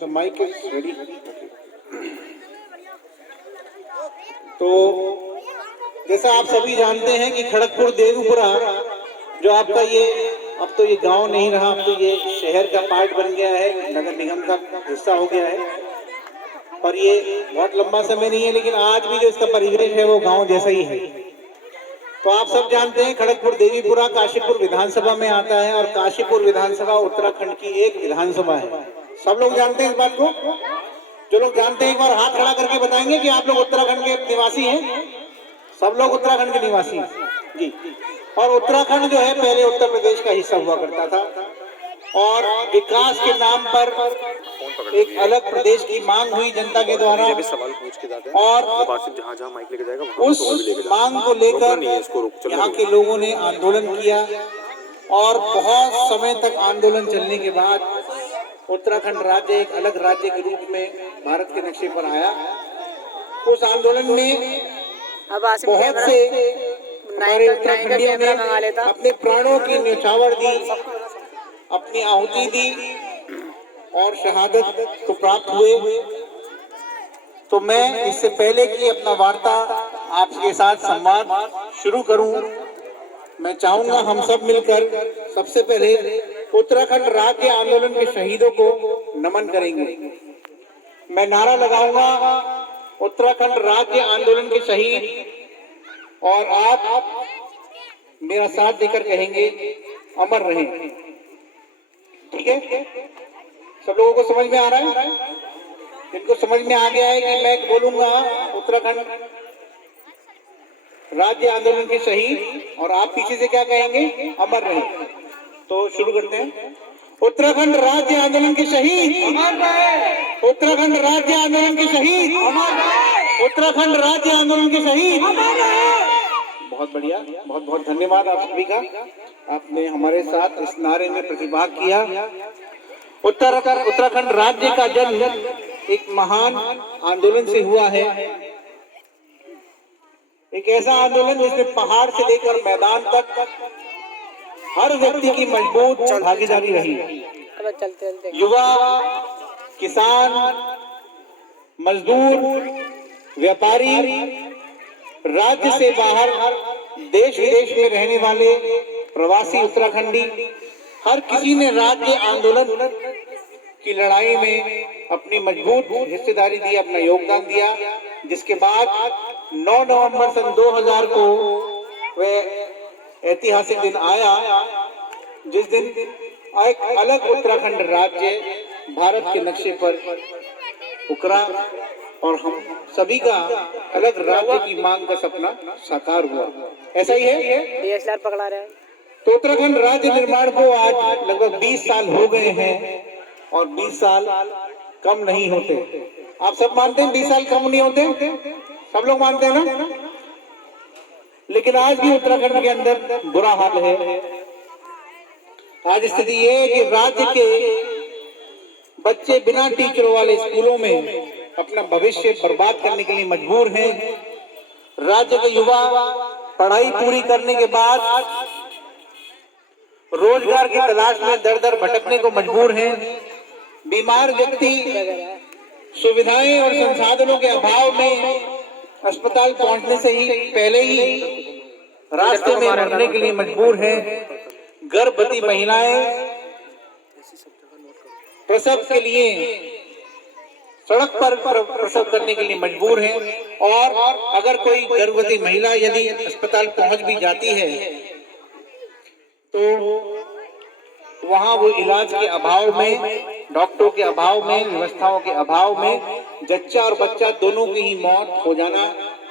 The mic is ready. तो जैसा आप सभी जानते हैं कि खड़गपुर देवपुरा जो आपका ये अब तो ये गांव नहीं रहा, अब तो ये शहर का पार्ट बन गया है, नगर निगम का हिस्सा हो गया है। पर ये बहुत लंबा समय नहीं है, लेकिन आज भी जो इसका परिवेश है वो गांव जैसा ही है। तो आप सब जानते हैं खड़गपुर देवीपुरा काशीपुर विधानसभा में आता है और काशीपुर विधानसभा उत्तराखंड की एक विधानसभा है। सब लोग जानते हैं इस बात को? जो लोग जानते हैं एक बार हाथ खड़ा करके बताएंगे कि आप लोग उत्तराखंड के निवासी हैं। सब लोग उत्तराखंड के निवासी हैं जी। और उत्तराखंड जो है पहले उत्तर प्रदेश का हिस्सा हुआ करता था और विकास के नाम पर एक अलग प्रदेश की मांग हुई जनता के द्वारा और उस मांग को लेकर यहाँ के लोगों ने आंदोलन किया और बहुत समय तक आंदोलन चलने के बाद उत्तराखंड राज्य एक अलग राज्य के रूप में भारत के नक्शे पर आया। उस आंदोलन में बहुत से हमारे उत्तराखंडियों ने अपने प्राणों की न्यौछावर दी, अपनी आहुति दी और शहादत को प्राप्त हुए। तो मैं इससे पहले कि अपना वार्ता आपके साथ संवाद शुरू करूं, मैं चाहूंगा हम सब मिलकर सबसे पहले उत्तराखंड राज्य आंदोलन के शहीदों को नमन करेंगे। मैं नारा लगाऊंगा उत्तराखंड राज्य आंदोलन के शहीद और आप मेरा साथ देकर कहेंगे अमर रहें। ठीक है? सब लोगों को समझ में आ रहा है? जिनको समझ में आ गया है कि मैं बोलूंगा उत्तराखंड राज्य आंदोलन के शहीद और आप पीछे से क्या कहेंगे? अमर रहें। तो शुरू करते हैं। उत्तराखंड राज्य आंदोलन के शहीद अमर रहे। उत्तराखंड राज्य आंदोलन के शहीद अमर रहे। उत्तराखंड राज्य आंदोलन के शहीद अमर रहे। बहुत बढ़िया, बहुत बहुत धन्यवाद आप सभी का। आपने हमारे साथ इस नारे में प्रतिभाग किया। उत्तराखंड राज्य का जन्म एक महान आंदोलन से हुआ है। एक ऐसा आंदोलन जिसमें पहाड़ से लेकर मैदान तक हर व्यक्ति की मजबूत भागीदारी रही। युवा, किसान, मजदूर, व्यापारी, राज्य से बाहर देश विदेश में रहने वाले प्रवासी उत्तराखंडी, हर किसी ने राज्य आंदोलन की लड़ाई में अपनी मजबूत हिस्सेदारी दी, अपना योगदान दिया। जिसके बाद 9 नवंबर सन 2000 को वह ऐतिहासिक दिन आया जिस दिन एक अलग उत्तराखंड राज्य भारत के नक्शे पर उकरा और हम सभी का अलग राज्य की मांग का सपना साकार हुआ। ऐसा ही है? DSLR पकड़ा रहा है। तो उत्तराखंड राज्य निर्माण को आज लगभग 20 साल हो गए हैं और 20 साल कम नहीं होते। आप सब मानते हैं 20 साल कम नहीं होते? सब लोग मानते हैं ना? लेकिन आज भी उत्तराखंड के अंदर बुरा हाल है। आज स्थिति ये है कि राज्य के बच्चे बिना टीचरों वाले स्कूलों में अपना भविष्य बर्बाद करने के लिए मजबूर हैं। राज्य के युवा पढ़ाई पूरी करने के बाद रोजगार की तलाश में दर दर भटकने को मजबूर हैं। बीमार व्यक्ति सुविधाएं और संसाधनों के अभाव में अस्पताल पहुंचने से ही पहले ही रास्ते में मरने के लिए मजबूर हैं। गर्भवती महिलाएं प्रसव के लिए सड़क पर प्रसव करने के लिए मजबूर हैं और अगर कोई गर्भवती महिला यदि अस्पताल पहुंच भी जाती है तो वहां वो इलाज के अभाव में, डॉक्टरों के अभाव में, व्यवस्थाओं के अभाव में जच्चा और बच्चा दोनों की ही मौत हो जाना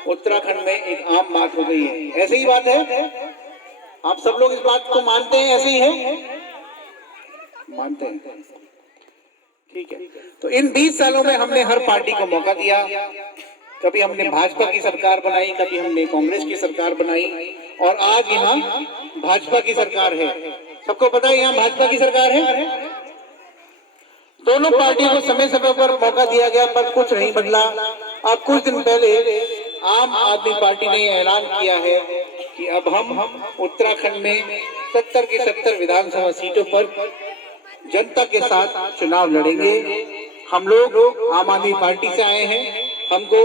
उत्तराखंड में एक आम बात हो गई है। ऐसे ही बात है? आप सब लोग इस बात को मानते हैं? ऐसे ही है? मानते हैं? ठीक है। तो इन 20 सालों में हमने हर पार्टी को मौका दिया। कभी हमने भाजपा की सरकार बनाई, कभी हमने कांग्रेस की सरकार बनाई और आज यहाँ भाजपा की सरकार है। सबको पता है यहाँ भाजपा की सरकार है। दोनों पार्टियों को समय समय पर मौका दिया गया पर कुछ नहीं बदला। अब कुछ दिन पहले आम आदमी पार्टी ने ऐलान किया है कि अब हम उत्तराखंड में 70 की 70 विधानसभा सीटों पर जनता के साथ चुनाव लड़ेंगे। हम लोग आम आदमी पार्टी से आए हैं, हमको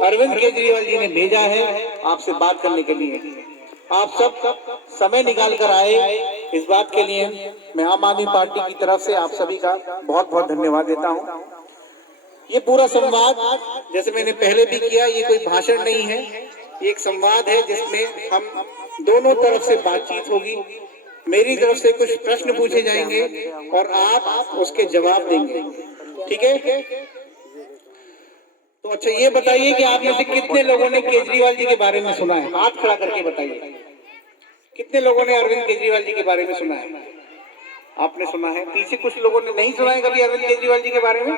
अरविंद केजरीवाल जी ने भेजा है आपसे बात करने के लिए। आप सब समय निकाल कर आए, इस बात के लिए मैं आम आदमी पार्टी की तरफ से आप सभी का बहुत बहुत धन्यवाद देता हूं। ये पूरा संवाद, जैसे मैंने पहले भी किया, ये कोई भाषण नहीं है, ये एक संवाद है जिसमें हम दोनों तरफ से बातचीत होगी। मेरी तरफ से कुछ प्रश्न पूछे जाएंगे और आप उसके जवाब देंगे, ठीक है? तो अच्छा ये बताइए कि आप में से कितने लोगों ने केजरीवाल जी के बारे में सुना है? हाथ खड़ा करके बताइए, कितने लोगों ने अरविंद केजरीवाल जी के बारे में सुना है? आपने सुना है। पीछे कुछ लोगों ने नहीं सुना है कभी अरविंद केजरीवाल जी के बारे में?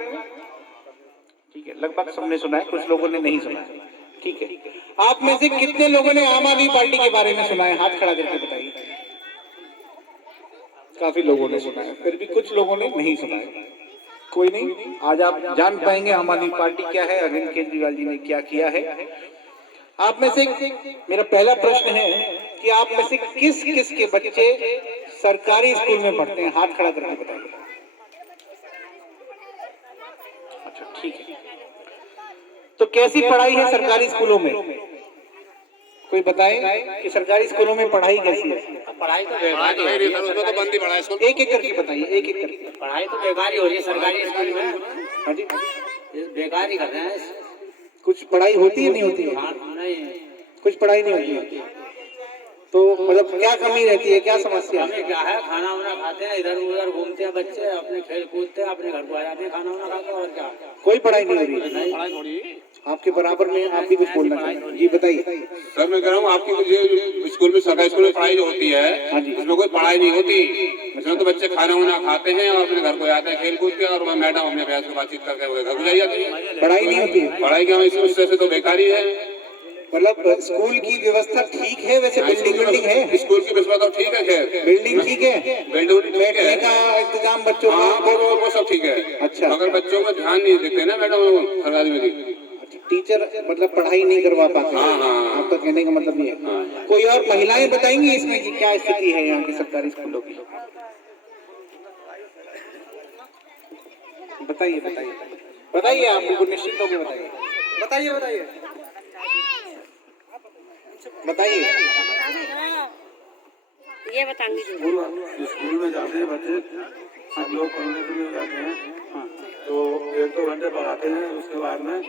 ठीक है, लगभग सबने सुना है, कुछ लोगों ने नहीं सुना है। ठीक है, आप में से कितने लोगों ने आम आदमी पार्टी के बारे में सुना है? हाथ खड़ा करके बताइए। काफी लोगों ने सुना है, फिर भी कुछ लोगों ने नहीं सुना है। कोई नहीं, आज आप जान पाएंगे आम आदमी पार्टी क्या है, अरविंद केजरीवाल जी ने क्या किया है। आप में से मेरा पहला प्रश्न है कि आप में से किस किस के बच्चे सरकारी स्कूल में पढ़ते हैं? हाथ खड़ा करके बताइए। अच्छा ठीक है, तो कैसी पढ़ाई है सरकारी स्कूलों में? कोई बताए कि सरकारी स्कूलों में पढ़ाई कैसी है? पढ़ाई तो बेकार ही हो रही है, उसमें तो बंद ही पढ़ा है स्कूल। एक एक करके बताइए, एक एक करके। पढ़ाई तो बेकार ही हो रही है सरकारी स्कूल में। हाँ जी, बेकार ही कर रहे हैं। कुछ पढ़ाई होती है नहीं होती है? नहीं, कुछ पढ़ाई नहीं होती है, तो मतलब क्या कमी रहती है, क्या समस्या है? क्या है, खाना वाना खाते हैं, इधर उधर घूमते हैं बच्चे, अपने खेल कूदते हैं, अपने घर को आ जाते हैं, खाना वाना खाते हैं, और क्या? कोई पढ़ाई नहीं हो रही है? आपके बराबर में आप भी कुछ बोलना चाहिए, जी बताइए। सर मैं कह रहा हूँ आपकी जो स्कूल में सरकारी स्कूल में पढ़ाई जो होती है उसमें कोई पढ़ाई नहीं होती, इसमें तो बच्चे खाना वाना खाते हैं और अपने घर को आते हैं खेल कूद के, और मैडम अपने बहस को बातचीत करके घर को जाई जाती है। पढ़ाई नहीं होती है? पढ़ाई क्या इससे तो बेकारी है। मतलब स्कूल की व्यवस्था ठीक है, वैसे बिल्डिंग है, स्कूल की व्यवस्था तो ठीक है, खैर बिल्डिंग ठीक है, बिल्डिंग बैठने का इंतजाम बच्चों का, वो सब ठीक है। अच्छा, मगर बच्चों को ध्यान नहीं देते ना मैडम सरकारी में। टीचर मतलब पढ़ाई नहीं करवा पाते। आपका कहने का मतलब ये है। कोई और महिलाएं बताएंगी इसमें कि क्या स्थिति है यहाँ के सरकारी स्कूलों की? बताइए बताइए बताइए, आप बिल्कुल निश्चिंत होकर बताइए, बताइए बताइए बताइए। ये बताएंगे स्कूल में जाते हैं बच्चे, हम लोग पढ़ने के लिए जाते हैं, तो 1-2 घंटे पढ़ाते हैं, उसके बाद में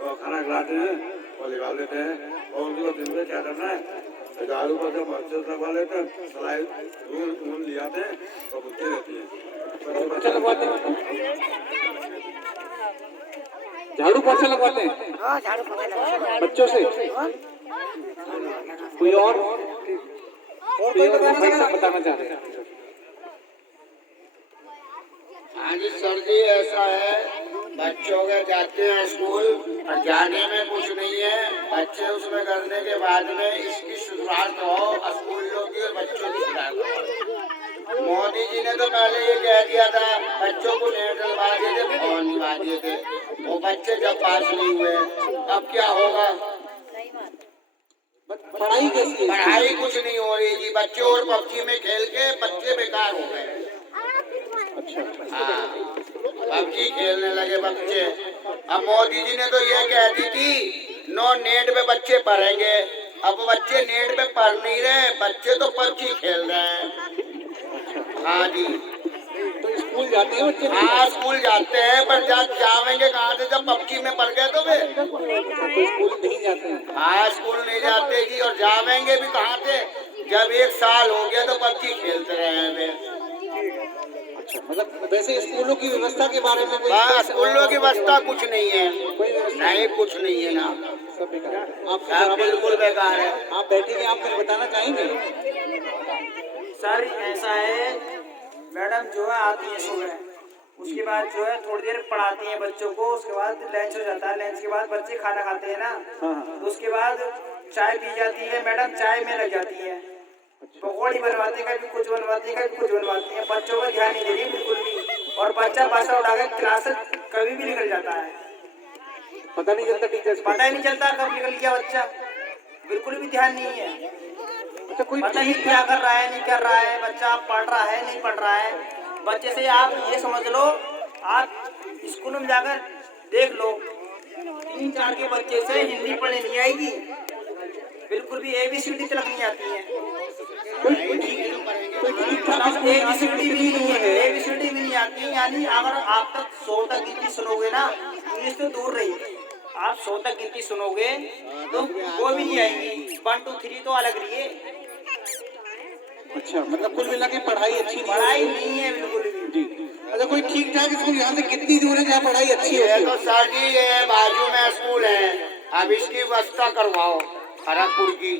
खाना खिलाते हैं और निकाल देते हैं। और उनको दिन में क्या करना है, झाड़ू पर जब बच्चे लगवा लेते हैं, सलाई ऊन ले आते हैं और बुद्धि रहती है। अच्छा लगवाते हैं, झाड़ू पोछा लगवाते हैं बच्चों से। कोई और कोई बताना चाह रहे हैं? हाँ जी सर जी, ऐसा है, बच्चों के जाते हैं स्कूल और जाने में कुछ नहीं है, बच्चे उसमें करने के बाद में इसकी शुरुआत हो स्कूलों की और बच्चों की शुरुआत। मोदी जी ने तो पहले ये कह दिया था बच्चों को नेट डलवा दिए थे, फोन दिलवा दिए थे, वो बच्चे जब पास नहीं हुए, अब क्या होगा? पढ़ाई कैसी है? पढ़ाई कुछ नहीं हो रही जी, बच्चे और पबजी में खेल के बच्चे बेकार हो गए। अच्छा, हाँ, पबजी खेलने लगे बच्चे। अब मोदी जी ने तो ये कह दी थी नो नेट पे बच्चे पढ़ेंगे, अब बच्चे नेट पे पढ़ नहीं रहे, बच्चे तो पबजी खेल रहे हैं। हाँ जी, तो स्कूल जाते हैं बच्चे? हाँ स्कूल जाते हैं, पर जब जावेंगे कहाँ से जब पबजी में पढ़ गए तो वे? तो स्कूल नहीं जाते हैं? हाँ स्कूल नहीं जाते जी, और जावेंगे भी कहाँ से जब 1 साल हो गया तो पबजी खेलते रहे हैं वे। अच्छा, मतलब वैसे स्कूलों की व्यवस्था के बारे में कोई? हाँ स्कूलों की व्यवस्था कुछ नहीं है, कोई व्यवस्था नहीं कुछ नहीं है ना, सब बेकार है। सब बिल्कुल बेकार है। आप बैठेंगे, आप कुछ बताना चाहेंगे? सर ऐसा है, मैडम जो है आती है सुबह, उसके बाद जो है थोड़ी देर पढ़ाती हैं बच्चों को, उसके बाद लंच हो जाता है, लंच के बाद बच्चे खाना खाते हैं ना, तो उसके बाद चाय पी जाती है, मैडम चाय में लग जाती है, पकौड़ी बनवाती है, कभी कुछ बनवाती है, कभी कुछ बनवाती है, बच्चों का ध्यान नहीं दे रही बिल्कुल भी, और बच्चा पासा उठा कर क्लास से कभी भी निकल जाता है, पता नहीं चलता टीचर, पता ही नहीं चलता कब निकल गया बच्चा, बिल्कुल भी ध्यान नहीं है। अच्छा, कोई पता नहीं क्या कर रहा है नहीं कर रहा है, बच्चा पढ़ रहा है नहीं पढ़ रहा है। बच्चे से आप ये समझ लो, आप स्कूल में जाकर देख लो, 3-4 के बच्चे से हिंदी पढ़ने नहीं आएगी, बिल्कुल भी ABCD तक नहीं आती है। ABCD भी नहीं है, ABCD भी नहीं आती। यानी अगर आप तक 100 तक गिनती सुनोगे ना, इंग्लिश तो दूर रही, आप 100 तक गिनती सुनोगे तो वो भी नहीं आएगी। 1 2 3 तो अलग रही है। अच्छा, मतलब कुल मिला के पढ़ाई अच्छी नहीं पढ़ाई नहीं है बिल्कुल भी। जी। अच्छा, कोई ठीक ठाक स्कूल यहाँ से कितनी दूर है जहाँ पढ़ाई अच्छी ये होती तो है? सर जी ये बाजू में स्कूल है, अब इसकी व्यवस्था करवाओ खड़गपुर की।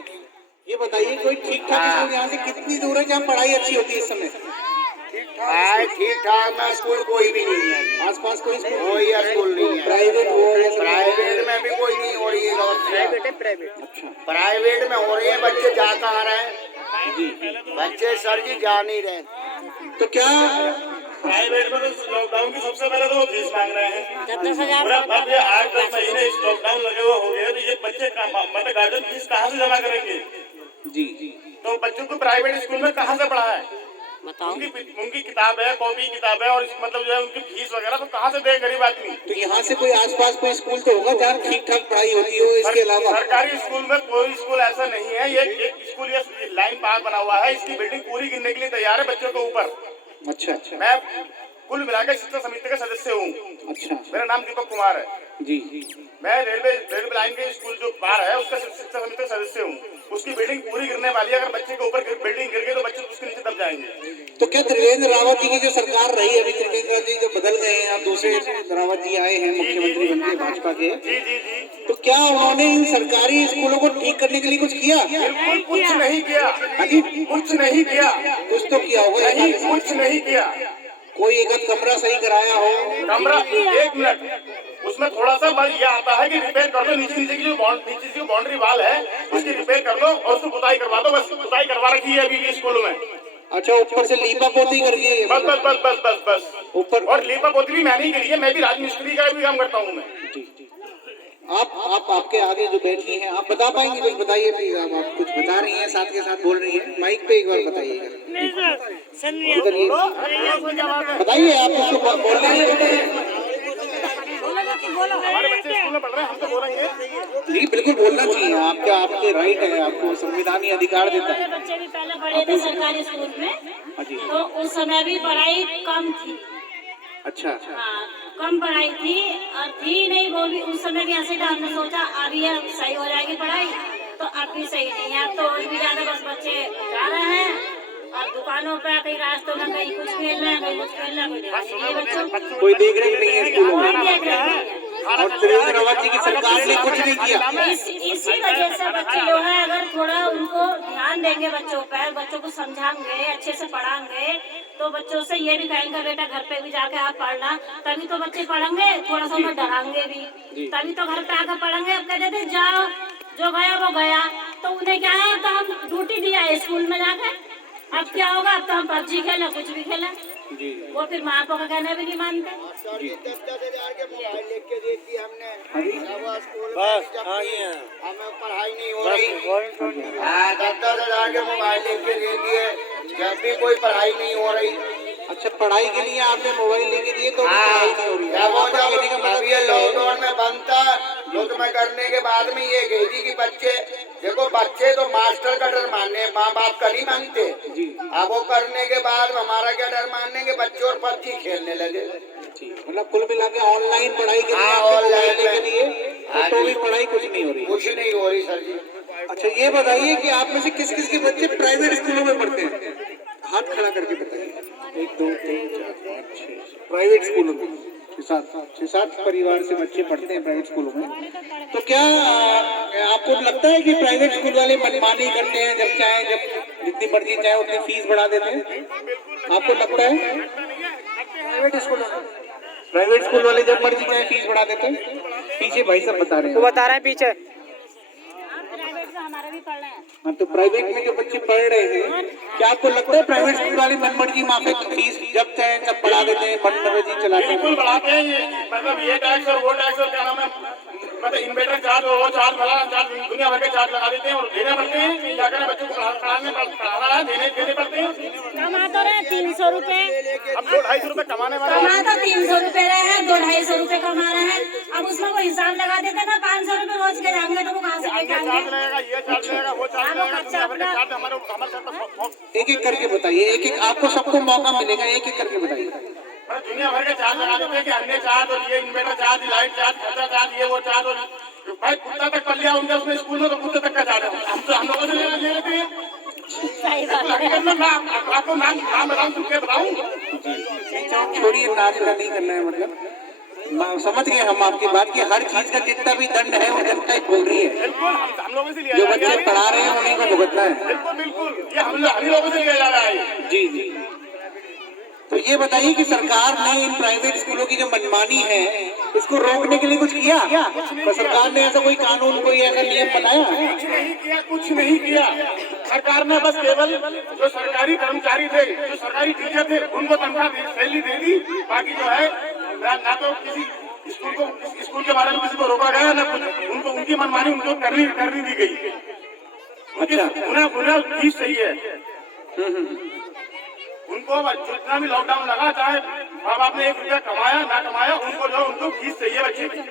ये बताइए कोई ठीक ठाक स्कूल यहाँ से कितनी दूर है जहाँ पढ़ाई अच्छी होती है इस समय? ठीक ठाक में स्कूल कोई भी नहीं है, आसपास कोई स्कूल? कोई स्कूल नहीं है। प्राइवेट हो या प्राइवेट में भी कोई नहीं हो रही है, प्राइवेट। अच्छा प्राइवेट में हो रही है। बच्चे जा कहाँ रहे जी। बच्चे सर जी जा नहीं रहे। तो क्या प्राइवेट में तो लॉकडाउन की सबसे पहले तो वो फीस मांग रहे हैं 10,000। अब ये 8-10 महीने इस लॉकडाउन लगे हुए हो गए, तो ये बच्चे मतलब गार्जियन फीस कहाँ से जमा करेंगे? जी। तो बच्चों को प्राइवेट स्कूल में कहाँ से पढ़ाए? उनकी किताब है, कॉपी किताब है, और मतलब जो है उनकी फीस वगैरह तो कहाँ से दे गरीब आदमी? तो यहाँ से कोई आसपास कोई स्कूल तो होगा जहाँ ठीक ठाक पढ़ाई होती हो, इसके अलावा? सरकारी स्कूल में कोई स्कूल ऐसा नहीं है। ये एक स्कूल ये लाइन पार बना हुआ है, इसकी बिल्डिंग पूरी गिनने के लिए तैयार है बच्चों के ऊपर। अच्छा अच्छा। मैं कुल मिलाकर शिक्षा समिति का सदस्य हूँ। अच्छा मेरा नाम दीपक कुमार है जी। मैं रेलवे लाइन के स्कूल जो बाहर है उसका शिक्षा समिति का सदस्य हूँ। उसकी बिल्डिंग पूरी गिरने वाली है, अगर बच्चे के ऊपर बिल्डिंग गिर गई तो बच्चे उसके नीचे दब जाएंगे। तो क्या त्रिवेंद्र रावत जी की जो सरकार रही है, अभी त्रिवेंद्र जी जो बदल गए हैं, अब दूसरे रावत जी आए हैं मुख्यमंत्री बन के भाजपा के, जी जी जी। तो क्या उन्होंने इन सरकारी स्कूलों को ठीक करने के लिए कुछ किया? बिल्कुल कुछ नहीं किया। अभी कुछ नहीं किया। कुछ तो किया होगा। नहीं, कुछ नहीं किया। कोई एक आध कमरा सही कराया हो? कमरा 1 मिनट, उसमें थोड़ा सा बस ये आता है कि रिपेयर कर दो, नीचे नीचे की जो बाउंड्री वाल है उसकी रिपेयर कर दो और उसको पुताई करवा दो। बस पुताई करवा रखी है अभी स्कूलों में। अच्छा, ऊपर से लीपा पोती करके? बस बस बस बस बस बस ऊपर। और लीपा पोती भी मैंने ही करी है, मैं भी राजमिस्त्री का भी काम करता हूँ मैं। जी जी। आपके आगे जो बैठी हैं, आप बता पाएंगे? कुछ बताइए प्लीज। आप कुछ बता रही हैं, साथ के साथ बोल रही हैं, माइक पे एक बार बताइएगा। बताइए, आप उसको बोल रही हैं। हमारे बच्चे स्कूल में पढ़ रहे हैं, हम तो बोलेंगे। जी बिल्कुल बोलना चाहिए, आपके राइट है, आपको संविधानीय अधिकार देता है। बच्चे भी पहले पढ़े थे सरकारी स्कूल में, तो उस समय भी पढ़ाई कम थी। अच्छा। हाँ, कम पढ़ाई थी और थी नहीं, वो भी उस समय भी ऐसे था, हमने सोचा अब ये सही हो जाएगी पढ़ाई, तो अब भी सही नहीं है। अब तो और भी ज्यादा बस बच्चे जा रहे हैं और दुकानों पे, कहीं रास्तों में, कहीं कुछ खेल रहे हैं, कहीं कुछ खेल रहे हैं, बच्चों कोई देख रेख नहीं है स्कूलों में, कोई देख रहा है। और त्रिवेंद्र रावत जी की सरकार ने कुछ नहीं किया। इसी वजह से बच्चे जो है, अगर थोड़ा उनको ध्यान देंगे बच्चों पर, बच्चों को समझाएंगे, अच्छे से पढ़ाएंगे, तो बच्चों से ये भी कहेंगे बेटा घर पे भी जाके आप पढ़ना, तभी तो बच्चे पढ़ेंगे। थोड़ा सा उन्हें डराएंगे भी, तभी तो घर पे आकर पढ़ेंगे। अब कहते थे जाओ, जो गया वो गया, तो उन्हें क्या है, तो हम ड्यूटी दिया है स्कूल में जाकर। अब क्या होगा, अब तो हम PUBG खेले, कुछ भी खेले, वो फिर माँ बाप का कहना भी नहीं मानते। 10,000 के मोबाइल लेके दे दी हमने, स्कूल हमें पढ़ाई नहीं हो रही। 10,000 के मोबाइल लेके दे दिए, जब भी कोई पढ़ाई नहीं हो रही। अच्छा, पढ़ाई के लिए आपने मोबाइल लेके दिए तो पढ़ाई नहीं हो रही है? वो जब ये लॉकडाउन में बंद था, लॉकडाउन में करने के बाद में ये कही थी कि बच्चे देखो, बच्चे तो मास्टर का डर मानने, माँ बाप का नहीं मानते। अब वो करने के बाद हमारा क्या डर मानने के, बच्चे और PUBG खेलने लगे। मतलब कुल मिला के ऑनलाइन पढ़ाई के लिए ऑनलाइन लेके दिए, तो भी पढ़ाई कुछ नहीं हो रही? कुछ नहीं हो रही सर जी। अच्छा, ये बताइए कि आप में से किस किस के बच्चे प्राइवेट स्कूलों में पढ़ते हैं? हाथ खड़ा करके बताइए। 1 2 3 4 5 6 प्राइवेट स्कूलों में 6-7 परिवार से बच्चे पढ़ते हैं प्राइवेट स्कूलों में। तो क्या आपको लगता है कि प्राइवेट स्कूल वाले मनमानी करते हैं, जब चाहे, जब जितनी मर्जी चाहे उतनी फीस बढ़ा देते हैं? आपको लगता है प्राइवेट स्कूल वाले जब मर्जी चाहे फीस बढ़ा देते हैं? पीछे भाई सब बता रहे हैं, वो बता रहे हैं पीछे। प्राइवेट से हमारा भी पढ़ रहे हैं। हाँ, तो प्राइवेट में जो बच्चे पढ़ रहे हैं, क्या आपको लगता है प्राइवेट स्कूल वाले मनमर्जी माफी फीस जब चाहे तब बढ़ा देते हैं, मनमर्जी चलाते हैं? बिल्कुल बढ़ाते हैं ये, मतलब ये टैक्स और वो टैक्स और क्या नाम है, मतलब इन्वर्टर चार्ज हो, चार्ज भला चार्ज, दुनिया भर के चार्ज लगा देते हैं और देने पड़ते हैं। क्या करें, बच्चों को पढ़ाना है, देने पड़ते हैं। कमा तो रहे 300 रुपए, अब 200-250 रुपए कमाने वाले कमा तो 300 रुपए रहे हैं, 200-250 रुपए कमा रहे हैं। अब उसमें वो हिसाब लगा देते ना 500 रुपए रोज के जाएंगे तो वो कहाँ से लेके चार्ज आएंगे। लगेगा, ये चार्ज लगेगा, वो चार्ज लगेगा, दुनिया भर के चार्ज हमारे एक एक करके बताइए, एक एक आपको सबको मौका मिलेगा, एक एक करके बताइए। दुनिया भर के चार्ज लगा देते हैं कि अन्य चार्ज और ये इन्वर्टर चार्ज, लाइट चार्ज, खर्चा चार्ज, ये वो चार्ज। और भाई कुत्ता तक कर लिया उनके उसमें स्कूल में, तो कुत्ते तक का चार्ज है। हम लोगों से ले लेते हैं। सही बात है। हकीकत में मैं आपको नाम सुन के बताऊं, छोड़िए, नाच का नहीं करना है, मतलब समझ गए हम आपकी बात कि हर चीज का जितना भी दंड है वो जनता ही बोल रही है। बिल्कुल हम लोगों से लिया जो जा रहा बच्चे है। पढ़ा रहे हैं उन्हीं को भुगतना है। बिल्कुल बिल्कुल, ये हम लोगों से लिया जा रहा है। जी जी। तो ये बताइए कि सरकार ने इन प्राइवेट स्कूलों की जो मनमानी है इसको रोकने के लिए कुछ किया? तो सरकार ने ऐसा कोई कानून, कोई ऐसा नियम बनाया? कुछ नहीं किया, कुछ नहीं किया। सरकार ने बस केवल जो सरकारी कर्मचारी थे, जो सरकारी टीचर थे, उनको तनख्वाह सैलरी दे दी। बाकी जो है ना तो किसी स्कूल के बारे में किसी को रोका गया, ना कुछ। उनको उनकी मनमानी उनको करनी दी गई। अच्छा, उन्हें फीस चाहिए। उनको जितना भी लॉकडाउन लगा, चाहे अब आपने 1 रुपया कमाया ना कमाया, उनको फीस चाहिए बच्चे की।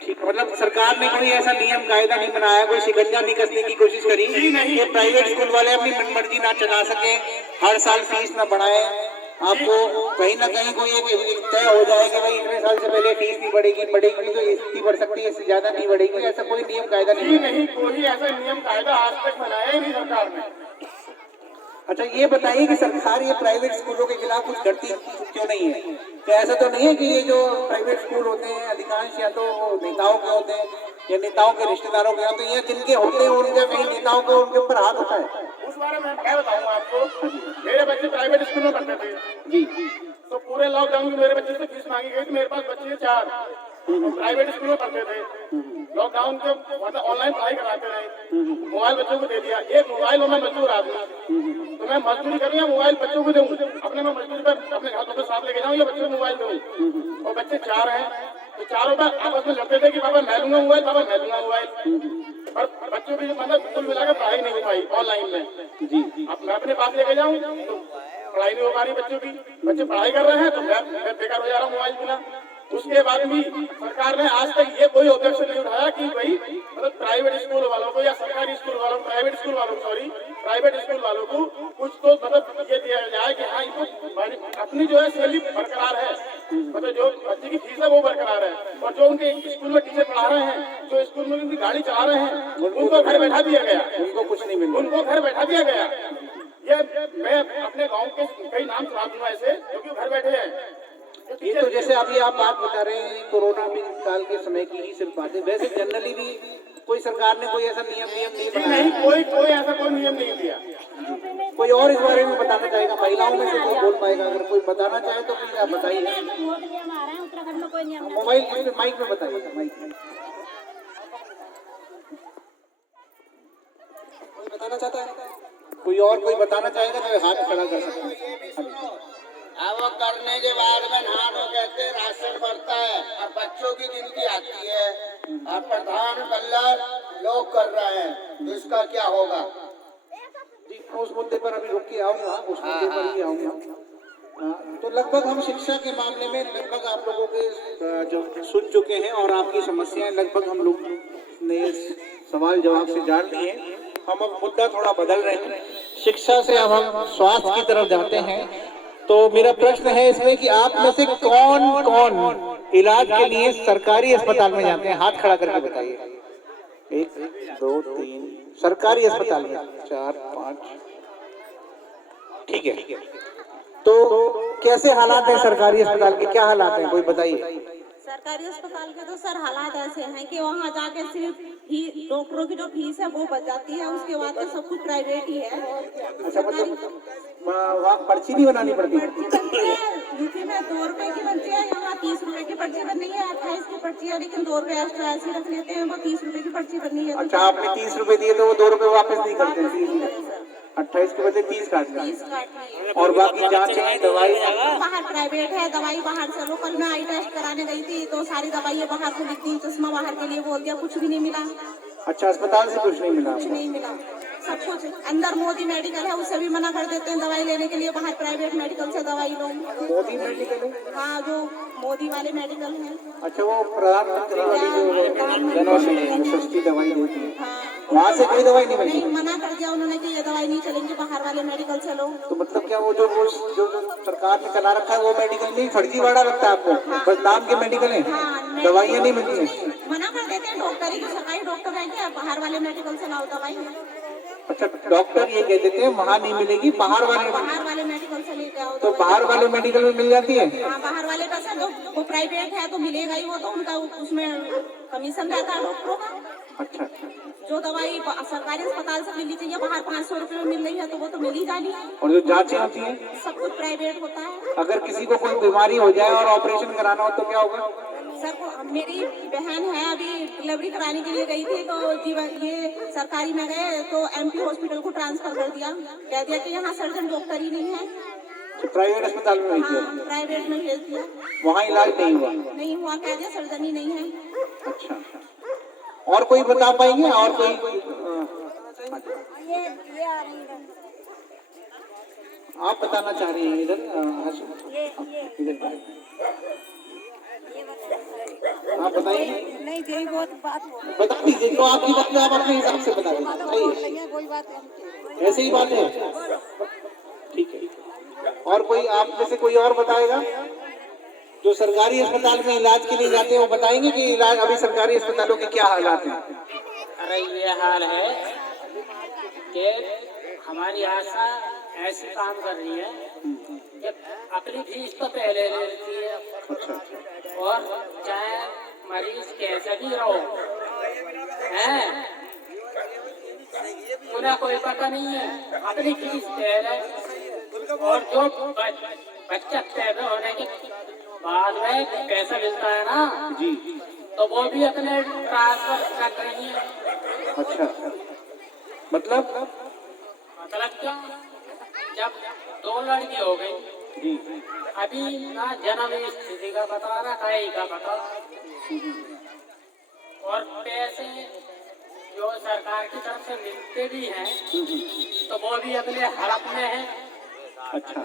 ठीक, मतलब सरकार ने कोई ऐसा नियम कायदा नहीं बनाया, कोई शिकंजा नहीं कसने की कोशिश करी कि प्राइवेट स्कूल वाले अपनी मनमर्जी ना चला सके, हर साल फीस ना बढ़ाए। आपको कहीं ना कहीं कोई एक तय हो जाए कि भाई इतने साल से पहले फीस नहीं बढ़ेगी तो इतनी बढ़ सकती है, इससे ज्यादा नहीं बढ़ेगी, ऐसा कोई नियम कायदा नहीं। कोई ऐसा नियम कायदा आज तक बनाया ही नहीं सरकार ने। अच्छा, ये बताइए कि सरकार ये प्राइवेट स्कूलों के खिलाफ कुछ करती क्यों नहीं है? क्या ऐसा तो नहीं है कि ये जो प्राइवेट स्कूल होते हैं अधिकांश या तो नेताओं के होते हैं या नेताओं के रिश्तेदारों के होते हैं, या जिनके होते हैं उनके कहीं नेताओं को उनके ऊपर हाथ होता है? उस बारे में मैं बताऊंगा आपको। मेरे बच्चे प्राइवेट स्कूल में पढ़ते थे जी, तो पूरे लॉकडाउन में मेरे बच्चे से फीस मांगी गई थी। मेरे पास बच्चे 4 प्राइवेट स्कूल में पढ़ते थे। लॉकडाउन के मतलब ऑनलाइन पढ़ाई कराते रहे, मोबाइल बच्चों को दे दिया। एक मोबाइल मैं मजदूर आदमी, तो मैं मजदूरी करूँ, मोबाइल बच्चों को दूँ, अपने मैं मजदूरी पर अपने हाथों के साथ लेके जाऊँ या बच्चों को मोबाइल दूँ। और बच्चे 4 हैं, तो चारों में आपस में लड़ते थे कि पापा मैं दूंगा मोबाइल, पापा मैं दूंगा मोबाइल। पर बच्चों की मतलब कुल मिलाकर पढ़ाई नहीं हो पाई ऑनलाइन में जी। अब मैं अपने पास लेके जाऊँ तो पढ़ाई नहीं हो पा रही बच्चों की। बच्चे पढ़ाई कर रहे हैं तो मैं बेकार हो जा रहा हूँ मोबाइल बिना। उसके बाद भी सरकार ने आज तक ये कोई ऑब्जेक्शन नहीं उठाया कि भाई मतलब प्राइवेट स्कूल वालों को या सरकारी स्कूल वालों को, प्राइवेट स्कूल वालों को कुछ तो मतलब ये दिया जाए कि हाँ इनको अपनी जो है सैलरी बरकरार है, मतलब जो बच्चे की फीस है वो बरकरार है। और जो उनके स्कूल में टीचर पढ़ा रहे हैं, जो स्कूल में उनकी गाड़ी चला रहे हैं, उनको घर बैठा दिया गया, उनको कुछ नहीं मिल रहा, उनको घर बैठा दिया गया। ये मैं अपने गाँव के कई नाम सुना दूंगा ऐसे जो कि घर बैठे हैं। ये तो जैसे अभी आप बात बता रहे हैं कोरोना में काल के समय की ही सिर्फ बातें, वैसे जनरली भी कोई सरकार ने कोई ऐसा नियम नहीं बनाया? नहीं, कोई ऐसा कोई नियम नहीं दिया। कोई और इस बारे में बताना चाहेगा? महिलाओं में से कोई बोल पाएगा? अगर कोई बताना चाहे तो प्लीज आप बताइए। उत्तराखंड में कोई नियम मोबाइल माइक में बताइए, माइक में कोई बताना चाहता है? कोई और कोई बताना चाहेगा तो हाथ खड़ा कर सकते हैं। अब वो करने के बाद में नहानो कहते राशन बढ़ता है, अब बच्चों की गिनती आती है, अब प्रधान कल्याण लोग कर रहे हैं, तो इसका क्या होगा? जी, उस मुद्दे पर अभी रुक के आऊंगा, उस मुद्दे पर ही आऊंगा। तो लगभग हम शिक्षा के मामले में लगभग आप लोगों के जो सुन चुके हैं और आपकी समस्याएं लगभग हम लोग ने सवाल जवाब से जान लिए। हम अब मुद्दा थोड़ा बदल रहे हैं, शिक्षा से अब हम स्वास्थ्य की तरफ जाते हैं। तो मेरा प्रश्न है इसमें कि आप में से कौन कौन इलाज के लिए सरकारी अस्पताल में जाते हैं? हाथ खड़ा करके बताइए। 1 2 3 सरकारी अस्पताल में, 4 5 ठीक है। तो कैसे हालात है सरकारी अस्पताल के? क्या हालात हैं, कोई बताइए। सरकारी अस्पताल के तो सर हालात ऐसे हैं कि वहाँ जाके सिर्फ डॉक्टरों की जो फीस है वो बच जाती है, उसके बाद तो सब कुछ प्राइवेट ही है। अच्छा, मतलब वहाँ पर्ची नहीं बनानी पड़ती? पर्ची बनती है, यूपी में 2 रुपए की बनती है, यहाँ 30 रुपए की पर्ची बननी है, 28 की पर्ची है, लेकिन 2 रुपए एक्स्ट्रा ऐसे रख लेते हैं, वो 30 रुपए की पर्ची बननी है। अच्छा, आपने 30 रुपए दिए तो वो 2 रुपए वापस नहीं करते? 28 के बदले 30 काट ली 30 काट लिए। और बाकी जांचें दवाई बाहर प्राइवेट है, दवाई बाहर से लो। कल मैं आई टेस्ट कराने गई थी तो सारी दवाइयाँ बाहर से लिख दी, चश्मा बाहर के लिए बोल दिया, कुछ भी नहीं मिला, अच्छा अस्पताल से कुछ नहीं मिला कुछ नहीं मिला। सब कुछ अंदर मोदी मेडिकल है, उससे भी मना कर देते हैं दवाई लेने के लिए, बाहर प्राइवेट मेडिकल से दवाई लो। मोदी मेडिकल है? हाँ, जो मोदी वाले मेडिकल हैं। अच्छा वो प्रधानमंत्री वाली जो जनौषधि सस्ती दवाई देती है, हाँ, वहाँ से कोई दवाई नहीं मिलती? नहीं, मना कर दिया उन्होंने कि ये दवाई नहीं चलेंगी, बाहर वाले मेडिकल से लो। तो मतलब क्या वो जो सरकार ने करा रखा है वो मेडिकल नहीं, फर्जीवाड़ा लगता है आपको? बस नाम के मेडिकल है, हाँ, दवाइयाँ नहीं मिलती हैं? मना कर देते हैं डॉक्टर ही, जो सरकारी डॉक्टर है क्या, बाहर वाले मेडिकल से लाओ दवाई। अच्छा डॉक्टर ये कह देते हैं वहाँ नहीं मिलेगी, बाहर वाले मेडिकल से लेके आओ। तो बाहर वाले मेडिकल में मिल जाती है? हाँ, बाहर वाले का सर वो प्राइवेट है तो मिलेगा ही, वो तो उनका उसमें कमीशन रहता है डॉक्टरों का। अच्छा जो दवाई सरकारी अस्पताल से मिलनी चाहिए बाहर 500 रुपए में मिल रही है तो वो तो मिल ही जानी है। और जो जांचें होती हैं सब कुछ प्राइवेट होता है। अगर किसी को कोई बीमारी हो जाए और ऑपरेशन कराना हो तो क्या होगा? सर मेरी बहन है, अभी डिलीवरी कराने के लिए गई थी तो ये सरकारी में गए तो एमपी हॉस्पिटल को ट्रांसफर कर दिया, कह दिया कि यहाँ सर्जन डॉक्टर ही नहीं है, तो प्राइवेट अस्पताल में भेज दिया? हाँ, प्राइवेट में भेज दिया। वहाँ इलाज नहीं हुआ? नहीं हुआ, कह दिया सर्जन ही नहीं है। अच्छा और कोई बता पाएंगे? और कोई आप बताना चाह रही हैं? इधर आप बताइए। नहीं यही बहुत बात बता दीजिए जो आपकी बात है, आप अपने हिसाब से बता दीजिए। कोई बात ऐसे ही बात है, ठीक है। और कोई आप में से कोई और बताएगा? जो सरकारी अस्पताल में इलाज के लिए जाते हैं वो बताएंगे कि इलाज अभी सरकारी अस्पतालों के क्या हालात हैं? अरे ये हाल है कि हमारी आशा ऐसी काम कर रही है कि अपनी फीस तो पहले ले लेती है, और चाहे मरीज कैसे भी रहो हैं, उन्हें कोई पता नहीं है, अपनी फीस पहले, और जो बच्चा पैदा होने के बाद में पैसा मिलता है ना जी, तो वो भी अपने ट्रांसफर कर रही है। अच्छा मतलब क्या, जब 2 लड़की हो गई जी, अभी ना जन्म स्थिति का पता ना कहीं का पता, और पैसे जो सरकार की तरफ से मिलते भी हैं तो वो भी अपने हड़प में है। अच्छा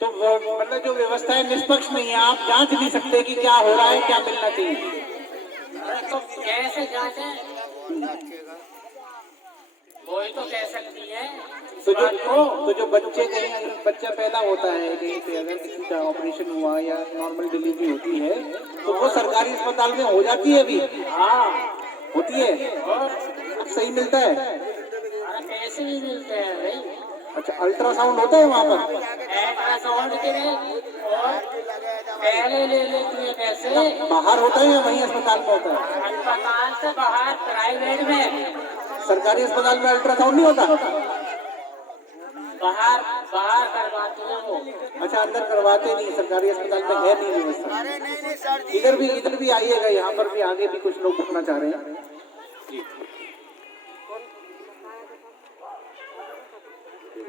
तो मतलब जो व्यवस्था है निष्पक्ष नहीं है, आप जांच नहीं सकते कि क्या हो रहा है, क्या मिलना चाहिए? तो कैसे जांचें, वही तो कह सकती है। तो जो बच्चे कहीं अगर बच्चा पैदा होता है कहीं पे, अगर किसी का ऑपरेशन हुआ या नॉर्मल डिलीवरी होती है तो वो सरकारी अस्पताल में हो जाती है? अभी हाँ होती है, और सही मिलता है? अरे पैसे भी मिलते हैं भाई। अच्छा अल्ट्रासाउंड होता है वहाँ पर? अल्ट्रासाउंड के लिए और पहले ले लेती है पैसे। बाहर होता है या वहीं अस्पताल में होता है? अस्पताल से बाहर प्राइवेट में। सरकारी अस्पताल में अल्ट्रासाउंड नहीं होता? बाहर बाहर करवाते हैं वो। अच्छा अंदर करवाते नहीं, सरकारी अस्पताल में है नहीं व्यवस्था। इधर भी आइएगा, यहाँ पर भी आगे भी कुछ लोग पूछना चाह रहे हैं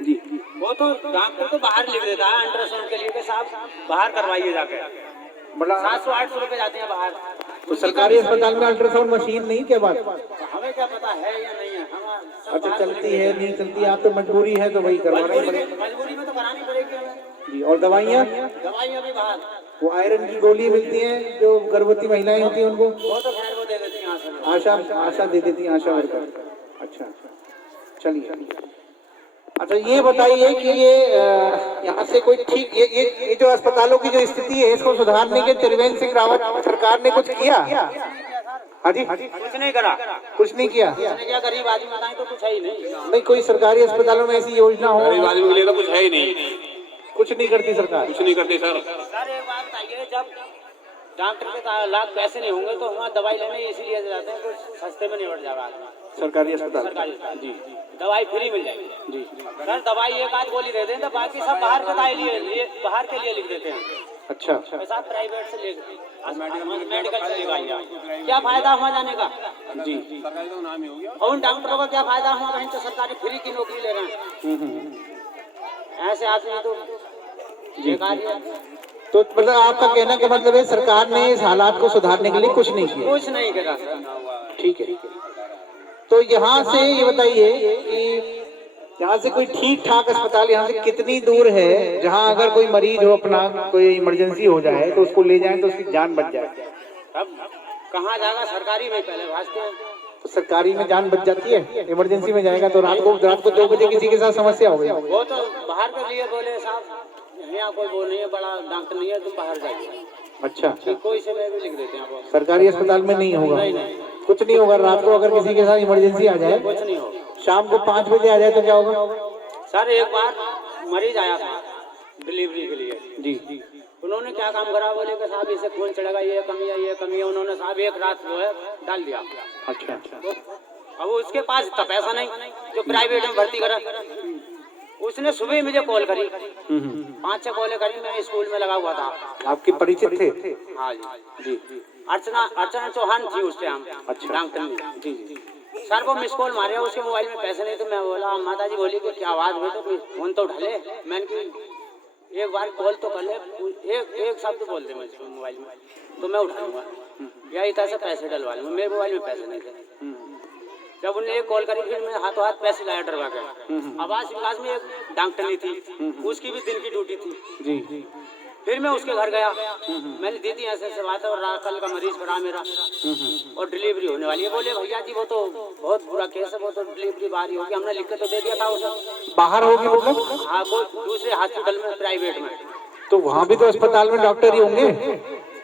जी। वो तो डॉक्टर तो बाहर लिख देता है अल्ट्रासाउंड के लिए कि साहब बाहर करवाइए जाके, बड़ा 700-800 रुपए जाते हैं बाहर। तो सरकारी अस्पताल में अल्ट्रासाउंड मशीन नहीं क्या बात? हमें क्या पता है या नहीं है, हम अच्छा चलती है नहीं चलती, आप तो मजबूरी है तो वही करवाना ही पड़ेगा। मजबूरी में तो करानी पड़ेगी हमें जी। और दवाइयाँ भी बाहर, वो आयरन की गोली मिलती है जो गर्भवती महिलाएं होती हैं उनको? वो तो खैर वो दे देती हैं यहाँ से। आशा दे देती हैं, आशा वर्कर। अच्छा चलिए। अच्छा ये बताइए कि ये यहाँ से कोई ठीक ये जो अस्पतालों की जो स्थिति है इसको सुधारने के त्रिवेंद्र सिंह रावत सरकार ने कुछ किया? हाँ जी, कुछ नहीं करा, कुछ नहीं किया। क्या गरीब आदमी बताएं तो कुछ है ही नहीं कोई सरकारी अस्पतालों में ऐसी योजना हो? गरीब आदमी के लिए तो कुछ है ही नहीं, कुछ नहीं करती सरकार? कुछ नहीं करती सर। सर एक बात बताइए, जब डॉक्टर के लाख पैसे नहीं होंगे तो वहाँ दवाई लेने इसीलिए जाते हैं कुछ सस्ते में निपट जाएगा आदमी। सरकारी अस्पताल? सरकारी जी, दवाई फ्री मिल जाएगी जी। सर दवाई एक आध गोली दे दें तो बाकी सब बाहर के लिए लिख देते हैं। अच्छा, पैसा प्राइवेट से ले मेडिकल से लेगा यहाँ, क्या फायदा हुआ जाने का जी। और उन डॉक्टरों का क्या फायदा हुआ, कहीं तो सरकारी फ्री की नौकरी ले रहे हैं, ऐसे आदमी तो बेकार ही है। तो मतलब आपका कहने का मतलब है सरकार ने इस हालात को सुधारने के लिए कुछ नहीं किया? कुछ नहीं करा। ठीक है, तो यहाँ से ये बताइए कि यहाँ से कोई ठीक ठाक अस्पताल यहाँ से कितनी दूर है जहाँ अगर कोई मरीज हो, अपना कोई इमरजेंसी हो जाए तो उसको ले जाए तो उसकी जान बच जाए? अब कहाँ जाएगा, सरकारी में पहले भाजते हैं। तो सरकारी में जान बच जाती है, इमरजेंसी में जाएगा तो रात को 2 बजे किसी के साथ समस्या हो गई, वो तो बाहर के लिए बोले साहब यहाँ कोई वो नहीं है, बड़ा डॉक्टर नहीं है, तुम बाहर जाइए। अच्छा, कोई से भी लिख देते हैं आप। सरकारी अस्पताल में नहीं होगा? नहीं, कुछ नहीं होगा। रात को अगर किसी के साथ इमरजेंसी आ जाए, कुछ नहीं होगा। शाम को 5 बजे आ जाए तो क्या होगा? सर एक बार मरीज आया था डिलीवरी के लिए जी, उन्होंने क्या काम करा, बोले कि साहब इसे खून चढ़ेगा, ये कमी है, ये कमी है, उन्होंने साहब एक रात जो है डाल दिया। अच्छा, अब उसके पास इतना पैसा नहीं जो प्राइवेट में भर्ती करा। उसने सुबह ही मुझे कॉल करी, 5-6 कॉलें करी, मैं स्कूल में लगा हुआ था। आपके परिचित थे? हाँ जी, अर्चना चौहान थी उस टाइम। अच्छा, डॉक्टर जी। सर वो मिस कॉल मारे, उसके मोबाइल में पैसे नहीं थे। मैं बोला माता जी बोली कि क्या आवाज हुई, तो फोन तो उठा ले। मैंने एक बार कॉल तो कर ले, एक शब्द बोल दे मुझे मोबाइल में तो मैं उठा लूंगा, या इतना से पैसे डलवा लूंगा। मेरे मोबाइल में पैसे नहीं थे। जब उन्हें एक कॉल करी, फिर मैं हाथों हाथ पैसे लाया डरवा कर। आवास विकास में एक डॉक्टरनी थी, उसकी भी दिन की ड्यूटी थी जी। फिर मैं उसके घर गया, मैंने दीदी ऐसे ऐसे बात है और कल का मरीज पड़ा मेरा और डिलीवरी होने वाली है। बोले भैया जी वो तो बहुत बुरा केस है, वो तो डिलीवरी बाहर ही होगी, हमने लिख के तो दे दिया था उसे। बाहर होगी मतलब? हाँ, वो दूसरे हॉस्पिटल में, प्राइवेट में। तो वहाँ भी तो अस्पताल में डॉक्टर ही होंगे।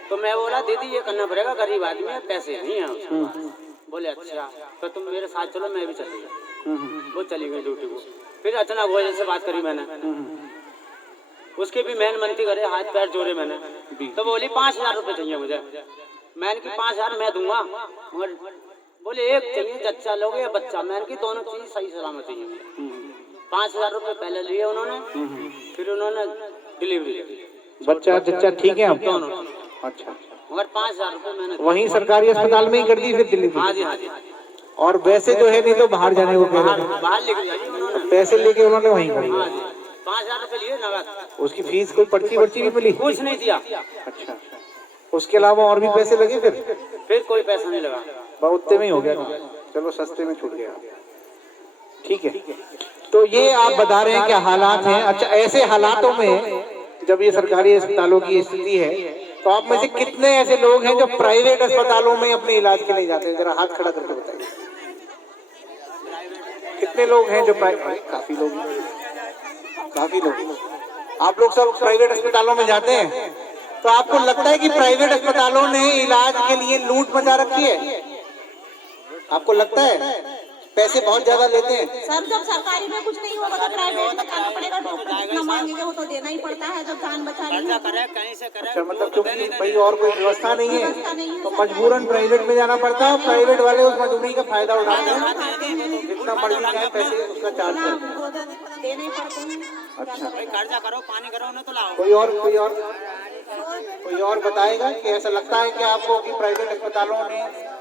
तो मैं बोला दीदी ये करना पड़ेगा, गरीब आदमी है, पैसे नहीं है उसके पास। बोले अच्छा तो तुम मेरे साथ चलो, मैं भी चली। वो चली गई ड्यूटी को। फिर अचानक भोजन से बात करी मैंने, उसके भी मैन मनती करे, हाथ पैर जोड़े मैंने। तो बोली 5000 रुपये चाहिए मुझे। मैंने की 5000 मैं दूंगा, मगर बोले एक चाहिए, जच्चा लोगे या बच्चा। मैंने की दोनों चीज सही सलामत चाहिए। 5000 रुपये पहले लिए उन्होंने, फिर उन्होंने डिलीवरी। बच्चा जच्चा ठीक है आप दोनों? अच्छा, मगर 5000 रुपये मैंने वहीं सरकारी अस्पताल में ही कर दी फिर डिलीवरी? हाँ जी। और वैसे जो है नहीं तो बाहर जाने को कह रहे थे, बाहर लिख दिया जी उन्होंने, पैसे लेके उन्होंने वहीं करी। हाँ जी, 5000 रुपये लिए नगद। उसकी फीस कोई पर्ची वर्ची भी मिली? कुछ नहीं दिया। अच्छा, उसके अलावा और भी पैसे लगे? फिर कोई पैसा नहीं लगा, बहुत में ही हो गया। चलो सस्ते में छूट गया, ठीक है। तो ये आप बता रहे हैं क्या हालात हैं। अच्छा, ऐसे हालातों में जब ये सरकारी अस्पतालों की स्थिति है, तो आप में से कितने ऐसे लोग हैं जो प्राइवेट अस्पतालों में अपने इलाज के लिए जाते हैं? जरा हाथ खड़ा करके बताइए, कितने लोग हैं जो प्राइवेट? काफी लोग। आप लोग सब प्राइवेट अस्पतालों में जाते हैं, तो आपको लगता है कि प्राइवेट अस्पतालों ने इलाज के लिए लूट मचा रखी है? आपको लगता है पैसे बहुत ज्यादा लेते हैं? सर जब सरकारी में कुछ नहीं होगा तो प्राइवेट में करना पड़ेगा। डॉक्टर जितना मांगेंगे वो तो देना ही पड़ता है जब जान बचानी है। अच्छा, मतलब क्योंकि भाई और कोई व्यवस्था नहीं है तो मजबूरन प्राइवेट में जाना पड़ता है। प्राइवेट वाले उस मजबूरी का फायदा उठाते हैं, जितना मर्जी जाए पैसे उसका चार्ज करते हैं। देना ही पड़ते हैं। अच्छा, कर्जा करो, पानी करो, उन्हें तो लाओ। कोई और बताएगा कि ऐसा लगता है कि आपको कि प्राइवेट अस्पतालों ने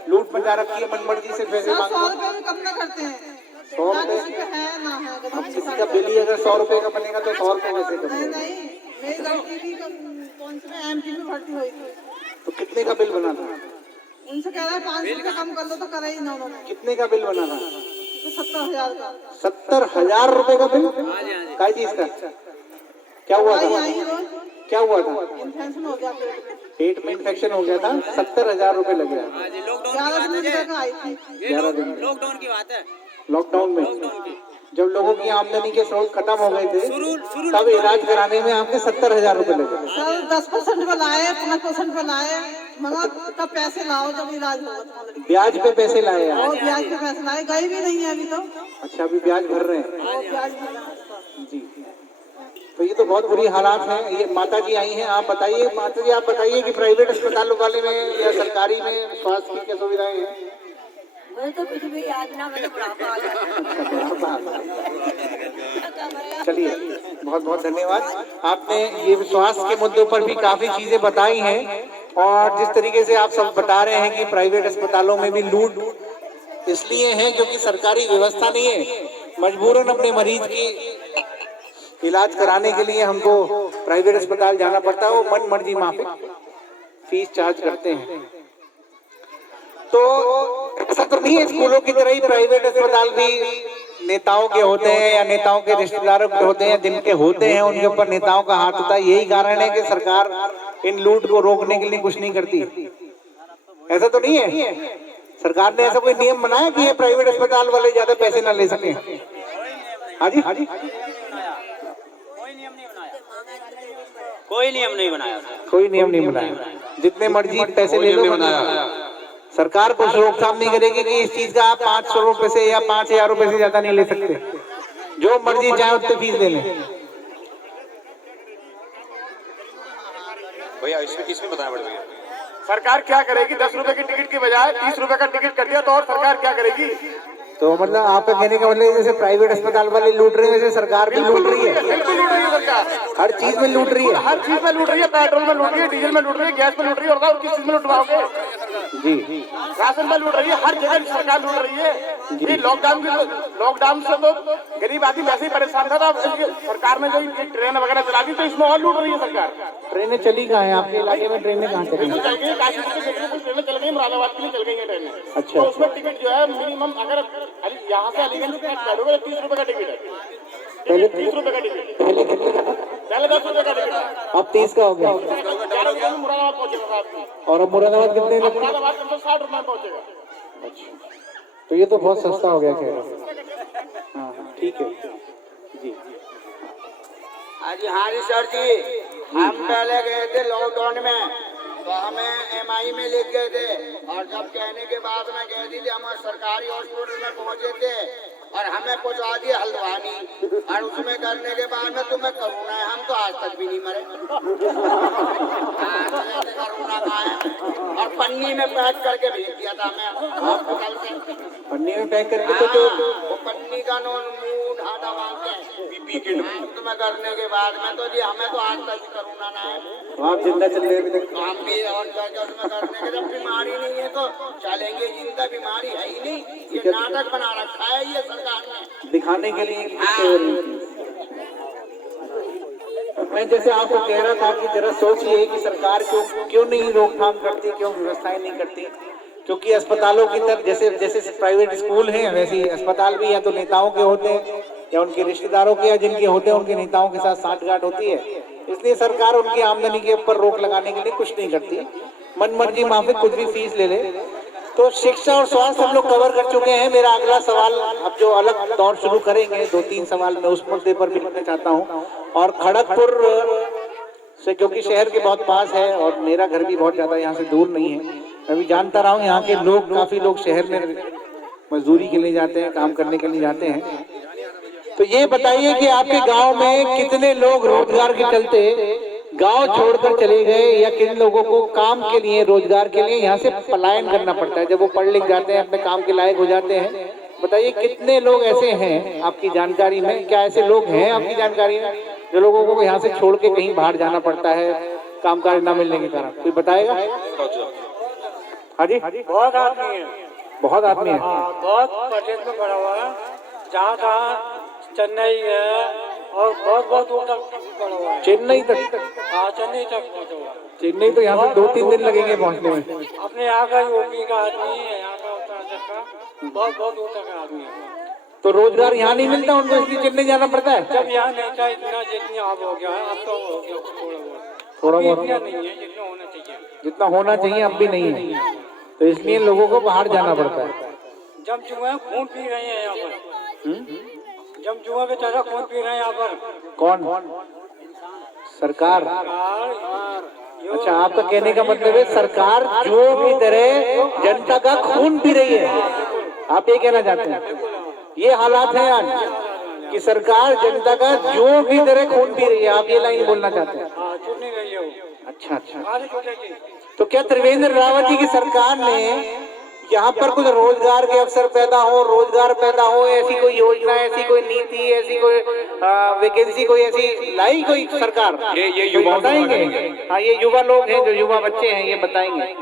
लूट मचा रखी है, मनमर्जी से पैसे मांगते हैं? 100 रुपए कम ना करते हैं। 100 रुपए है ना है, अब किसी का बिल ही अगर 100 रुपए का बनेगा तो 100 रुपए कैसे नहीं कमेगा? नहीं, मेरी लड़की भी कौन से एमपी में भर्ती हुई थी, तो कितने का बिल बना था? उनसे कह रहा है 500 रुपये कम कर दो, तो करे ही ना उन्होंने। कितने का बिल बना था? तो 70,000 का। 70,000 रुपए का बिल? काय चीज का? क्या हुआ था? क्या हुआ था? इन्फेक्शन हो गया पेट में इन्फेक्शन हो गया था, 70,000 रुपए लग गया। 11 दिन तक आई थी। 11 दिन लॉकडाउन की बात है। लॉकडाउन में जब लोगों की आमदनी के स्रोत खत्म हो गए थे, तब इलाज कराने में आपके 70,000 रुपए लगे। सर 10% पे लाए, 5% पे लाए, मगर तब पैसे लाओ जब इलाज होगा तुम्हारा। ब्याज पे पैसे लाए आप? और ब्याज पे पैसे लाए, गई भी नहीं है अभी तो। अच्छा, अभी ब्याज भर रहे हैं? और ब्याज भी लगा उसका। जी, तो ये तो बहुत बुरी हालात हैं। ये माता जी आई हैं, आप बताइए। माता जी आप बताइए कि प्राइवेट अस्पतालों वाले में या सरकारी में स्वास्थ्य की क्या सुविधाएं हैं? मैं तो कुछ भी आज ना, मैं तो बुढ़ापा आ गया। चलिए, बहुत बहुत धन्यवाद। आपने ये स्वास्थ्य के मुद्दों पर भी काफी चीजें बताई हैं, और जिस तरीके से आप सब बता रहे हैं कि प्राइवेट अस्पतालों में भी लूट इसलिए है क्योंकि सरकारी व्यवस्था नहीं है, मजबूरन अपने मरीज की इलाज कराने के लिए हमको प्राइवेट अस्पताल जाना पड़ता है। वो मन मर्जी माफिक फीस चार्ज करते हैं। तो ऐसा तो नहीं है, स्कूलों की तरह ही प्राइवेट अस्पताल भी नेताओं के होते हैं या नेताओं के रिश्तेदारों के होते हैं, जिनके होते हैं उनके ऊपर नेताओं का हाथ होता है। यही कारण है कि सरकार इन लूट को रोकने के लिए कुछ नहीं करती। ऐसा तो नहीं है, सरकार ने ऐसा कोई नियम बनाया कि ये प्राइवेट अस्पताल वाले ज्यादा पैसे ना ले सके? हाँ जी, कोई नियम नहीं बनाया, कोई नियम नहीं बनाया। जितने मर्जी पैसे ले लो, सरकार कुछ रोकथाम नहीं करेगी कि इस चीज का आप 500 रुपए से या 5000 रुपए से ज्यादा नहीं ले सकते। जो मर्जी चाहे उतने फीस ले लें। भैया इसमें बताया बड़े भैया, सरकार क्या करेगी? 10 रुपए की टिकट की बजाय 30 रुपए का टिकट कर दिया तो और सरकार क्या करेगी? तो मतलब आपका कहने का मतलब जैसे प्राइवेट अस्पताल वाले लूट रहे हैं, वैसे सरकार भी लूट रही है। बिल्कुल लूट रही है सरकार, हर चीज में लूट रही है, हर चीज में लूट रही है। पेट्रोल में लूट रही है, डीजल में लूट रही है, गैस में लूट रही है, और किस चीज में लुटवाओगे? जी, राशन में लूट रही है, हर जगह सरकार लूट रही है। ये लॉकडाउन से तो गरीब आदमी वैसे ही परेशान था। सरकार ने जो ट्रेन वगैरह चला दी तो इसमें और लूट रही है सरकार। ट्रेनें चली कहाँ है आपके इलाके में? ट्रेनें कहाँ चली? चल गई, काशी से ट्रेनें चल गई, मुरादाबाद के लिए चल गई है ट्रेनें। अच्छा, तो उसमें टिकट जो है मिनिमम, अगर यहाँ से अलीगंज बैठोगे 30 रुपए का टिकट है। पहले 30 रुपए का टिकट, पहले कितने का? पहले 10 रुपए का टिकट है। अब 30 का हो गया। 11 रुपए में मुरादाबाद पहुंचेगा साहब। और अब मुरादाबाद कितने लगेगा? मुरादाबाद कम से 60 रुपए में पहुंचेगा। अच्छा, तो ये तो बहुत सस्ता हो गया। कह रहे। हाँ, ठीक है जी। हाँ जी सर जी, हम पहले गए थे लॉकडाउन में, तो हमें MI में ले गए थे, और जब कहने के बाद में कह दी थी, हमारे सरकारी हॉस्पिटल में पहुंचे थे और हमें पहुंचा दिए हल्द्वानी, और उसमें करने के बाद में तुम्हें कोरोना है। हम तो आज तक भी नहीं मरे। कोरोना का है, और पन्नी में पैक करके भेज दिया था हमें हॉस्पिटल से। पन्नी में पैक करके तो वो पन्नी का मुंह ढाटा मांगते हैं तुम्हें करने के बाद में। तो जी हमें तो आज तक कोरोना ना है, आप जिंदा चल रहे हैं। हम भी और उसमें करने के, जब बीमारी नहीं है तो चलेंगे, जिंदा बीमारी है ही नहीं। ये नाटक बना रखा है ये सरकार ने दिखाने के लिए। मैं जैसे आपको कह रहा था कि जरा सोचिए कि सरकार क्यों नहीं रोकथाम करती, क्यों व्यवस्थाएं नहीं करती। क्योंकि अस्पतालों की तरफ जैसे प्राइवेट स्कूल हैं, वैसे ही अस्पताल भी या तो नेताओं के होते हैं या उनके रिश्तेदारों के, या जिनके होते हैं उनके नेताओं के साथ साठगांठ होती है। इसलिए सरकार उनकी आमदनी के ऊपर रोक लगाने के लिए कुछ नहीं करती, मन मर्जी माफिक कुछ भी फीस ले ले। तो शिक्षा और स्वास्थ्य हम लोग कवर कर चुके हैं। मेरा अगला सवाल, अब जो अलग दौर शुरू करेंगे, 2-3 सवाल मैं उस मुद्दे पर भी करना चाहता हूँ। और खड़गपुर से, क्योंकि शहर के बहुत पास है और मेरा घर भी बहुत ज्यादा यहाँ से दूर नहीं है, मैं भी जानता रहा हूँ यहाँ के लोग, काफी लोग शहर में मजदूरी के लिए जाते हैं, काम करने के लिए जाते हैं। तो ये बताइए कि आपके गांव में कितने लोग रोजगार के चलते गांव छोड़कर चले गए, या किन लोगों को काम के लिए, रोजगार के लिए यहाँ से पलायन करना पड़ता है जब वो पढ़ लिख जाते हैं, अपने काम के लायक हो जाते हैं? बताइए कितने लोग ऐसे हैं आपकी जानकारी में? क्या ऐसे लोग हैं आपकी जानकारी में जो लोगों को यहाँ से छोड़ के कहीं बाहर जाना पड़ता है कामकाज न मिलने के कारण? कोई बताएगा? हाँ जी, बहुत आदमी है, बहुत आदमी है। बहुत परदेश में पड़ा हुआ है, जहाँ जहाँ चेन्नई है और बहुत दूर तक पड़ा हुआ है। चेन्नई तक? हाँ, चेन्नई तक पहुँचा हुआ है। चेन्नई तो यहाँ से 2-3 दिन लगेंगे पहुँचने में। अपने यहाँ का यूपी का आदमी है, यहाँ का उत्तराखंड का, बहुत दूर तक का आदमी है। तो रोजगार यहाँ नहीं मिलता उनको, इसलिए चेन्नई जाना पड़ता है? जब यहाँ नहीं था इतना जितनी आप हो गया है, अब तो हो गया थोड़ा बहुत इतना नहीं है जितना होना चाहिए। जितना होना चाहिए अब भी नहीं है, तो इसलिए लोगों को बाहर जाना पड़ता है। जब जुआ खून पी रहे हैं यहाँ पर, जब जुआ के तरह खून पी रहे हैं यहाँ पर। कौन? सरकार? अच्छा, आपका कहने का मतलब है सरकार जुए की तरह जनता का खून पी रही है, आप ये कहना चाहते हैं? ये हालात है आज कि सरकार जनता का जुए की तरह खून पी रही है, आप ये लाइन बोलना चाहते हैं? छूट नहीं रही है वो। अच्छा, तो क्या त्रिवेंद्र रावत जी की सरकार ने यहाँ पर कुछ रोजगार के अवसर पैदा हो, रोजगार पैदा हो, ऐसी कोई योजना, ऐसी कोई नीति, ऐसी कोई वैकेंसी कोई ऐसी लाई कोई सरकार? ये युवा बताएंगे। हाँ, ये युवा लोग हैं, जो युवा बच्चे हैं, ये बताएंगे।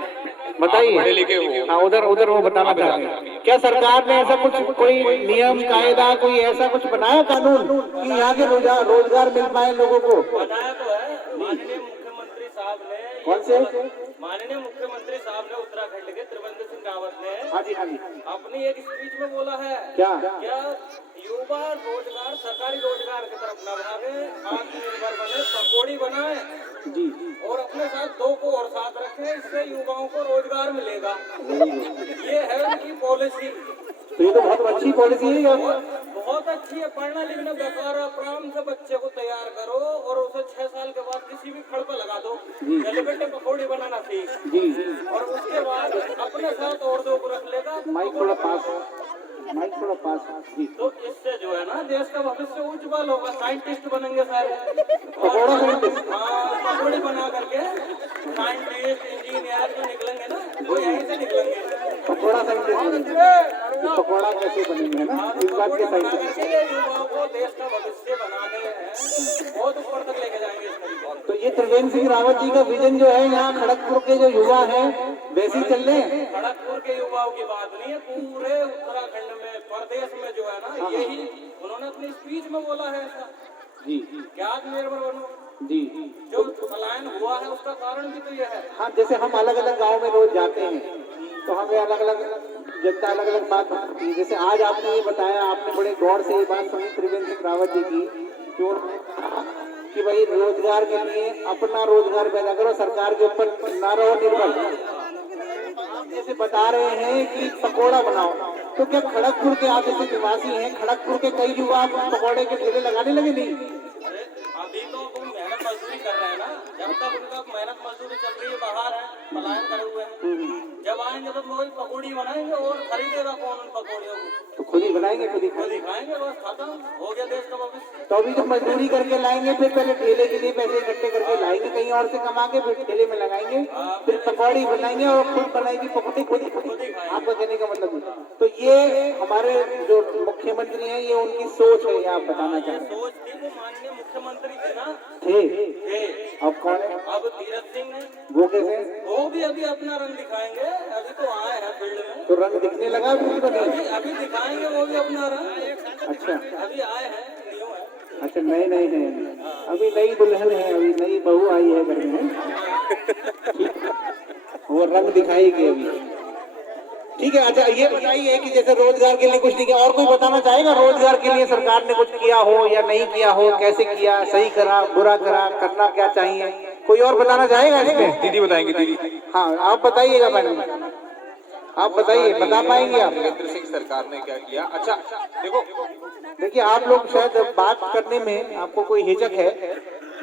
बताइए। पढ़े लिखे हो। हाँ, उधर वो बताना चाहते हैं। क्या सरकार ने ऐसा कुछ कोई नियम कायदा, कोई ऐसा कुछ बनाया कानून कि यहाँ के रोजगार मिल पाए लोगों को? बनाया तो है माननीय मुख्यमंत्री साहब ने। कौन से? माननीय मुख्यमंत्री साहब ने उत्तराखंड के त्रिवेंद्र सिंह रावत ने हाँ जी, हाँ जी। अपनी एक स्पीच में बोला है क्या युवा रोजगार सरकारी रोजगार की तरफ न भागे, आत्मनिर्भर बने, पकौड़ी बनाए जी, और अपने साथ 2 को और साथ रखें, इससे युवाओं को रोजगार मिलेगा। ये है उनकी पॉलिसी। तो ये तो बहुत अच्छी पॉलिसी है। बहुत अच्छी है। पढ़ना लिखना बेकार, आराम से बच्चे को तैयार करो और उसे 6 साल के बाद किसी भी खड़ पर लगा दो, चले बेटे पकौड़ी बनाना सीख जी, और उसके बाद अपने साथ और 2 को रख लेगा। माइक थोड़ा पास जी। तो इससे जो है ना देश का भविष्य उज्जवल होगा, साइंटिस्ट बनेंगे सारे। पकौड़ा साइंटिस्ट? हाँ, पकौड़ी बना करके साइंटिस्ट इंजीनियर जो निकलेंगे ना, वो यहीं से निकलेंगे। पकौड़ा साइंटिस्ट? पकौड़ा कैसे बनेंगे, है ना? इस बात के साइंटिस्ट युवाओं को देश का भविष्य बनाने हैं, बहुत ऊपर तक लेके जाएंगे इस तरीके। तो ये त्रिवेंद्र सिंह रावत जी का विजन जो है, यहाँ खड़गपुर के जो युवा हैं वैसे ही चल रहे हैं। खड़गपुर के युवाओं की बात नहीं है, पूरे उत्तराखंड में, प्रदेश में जो है ना, यही उन्होंने अपनी स्पीच में बोला है ऐसा जी। क्या आत्मनिर्भर बनो जी, जो पलायन हुआ है उसका कारण भी तो यह है। हाँ, जैसे हम अलग अलग गांव में रोज जाते हैं तो हमें अलग अलग जनता अलग अलग बात होती है। जैसे आज आपने ये बताया, आपने बड़े गौर से ये बात सुनी त्रिवेंद्र सिंह रावत जी की, कि भाई रोजगार के लिए अपना रोजगार पैदा करो, सरकार के ऊपर ना रहो निर्भर। जैसे बता रहे हैं कि पकोड़ा बनाओ, तो क्या खड़गपुर के आप जैसे निवासी हैं, खड़गपुर के कई युवा पकौड़े के ठेले लगाने लगे? नहीं, अभी तो वो मेहनत मजदूरी कर रहे हैं ना, जब तक उनका मेहनत मजदूरी चल रही है, बाहर है, पलायन करे हुए हैं, जब आएंगे तो वही पकौड़ी बनाएंगे और खरीदेगा कौन उन पकौड़ियों को? तो खुद ही बनाएंगे, खुद ही खाएंगे, बस खत्म हो गया देश का भविष्य। तो अभी जब मजदूरी करके लाएंगे, फिर पहले ठेले के लिए पैसे इकट्ठे करके लाएंगे कहीं और से कमा के, फिर ठेले में लगाएंगे, फिर पकौड़ी बनाएंगे और खुद बनाएगी पकौड़ी, खुद ही। आपका कहने का मतलब तो ये हमारे जो मुख्यमंत्री हैं, ये उनकी सोच है, ये आप बताना चाहते हैं? सोच थी, वो माननीय मुख्यमंत्री थे ना, थे। अब कौन है? अब तीरथ सिंह है। वो कैसे? वो भी अभी अपना रंग दिखाएंगे, अभी तो आए हैं फील्ड में। तो रंग दिखने लगा अभी दिखाएंगे वो भी अपना रंग। अच्छा, अभी आए हैं, न्यू है। अच्छा, नए हैं, अभी नई दुल्हन है, अभी नई बहू आई है घर में, वो रंग दिखाएगी अभी। ठीक है। अच्छा, ये बताइए कि जैसे रोजगार के लिए कुछ नहीं किया, और कोई बताना चाहेगा रोजगार के लिए सरकार ने कुछ किया हो या नहीं किया हो, कैसे किया, सही करा, बुरा करा, करना क्या चाहिए? कोई और बताना चाहेगा इसमें? दीदी बताएंगे। दीदी, हाँ, आप बताइएगा मैडम, आप बताइए, बता पाएंगे आप? त्रिवेंद्र सिंह सरकार ने क्या किया? अच्छा देखिए, आप लोग शायद बात करने में आपको कोई हिचक है,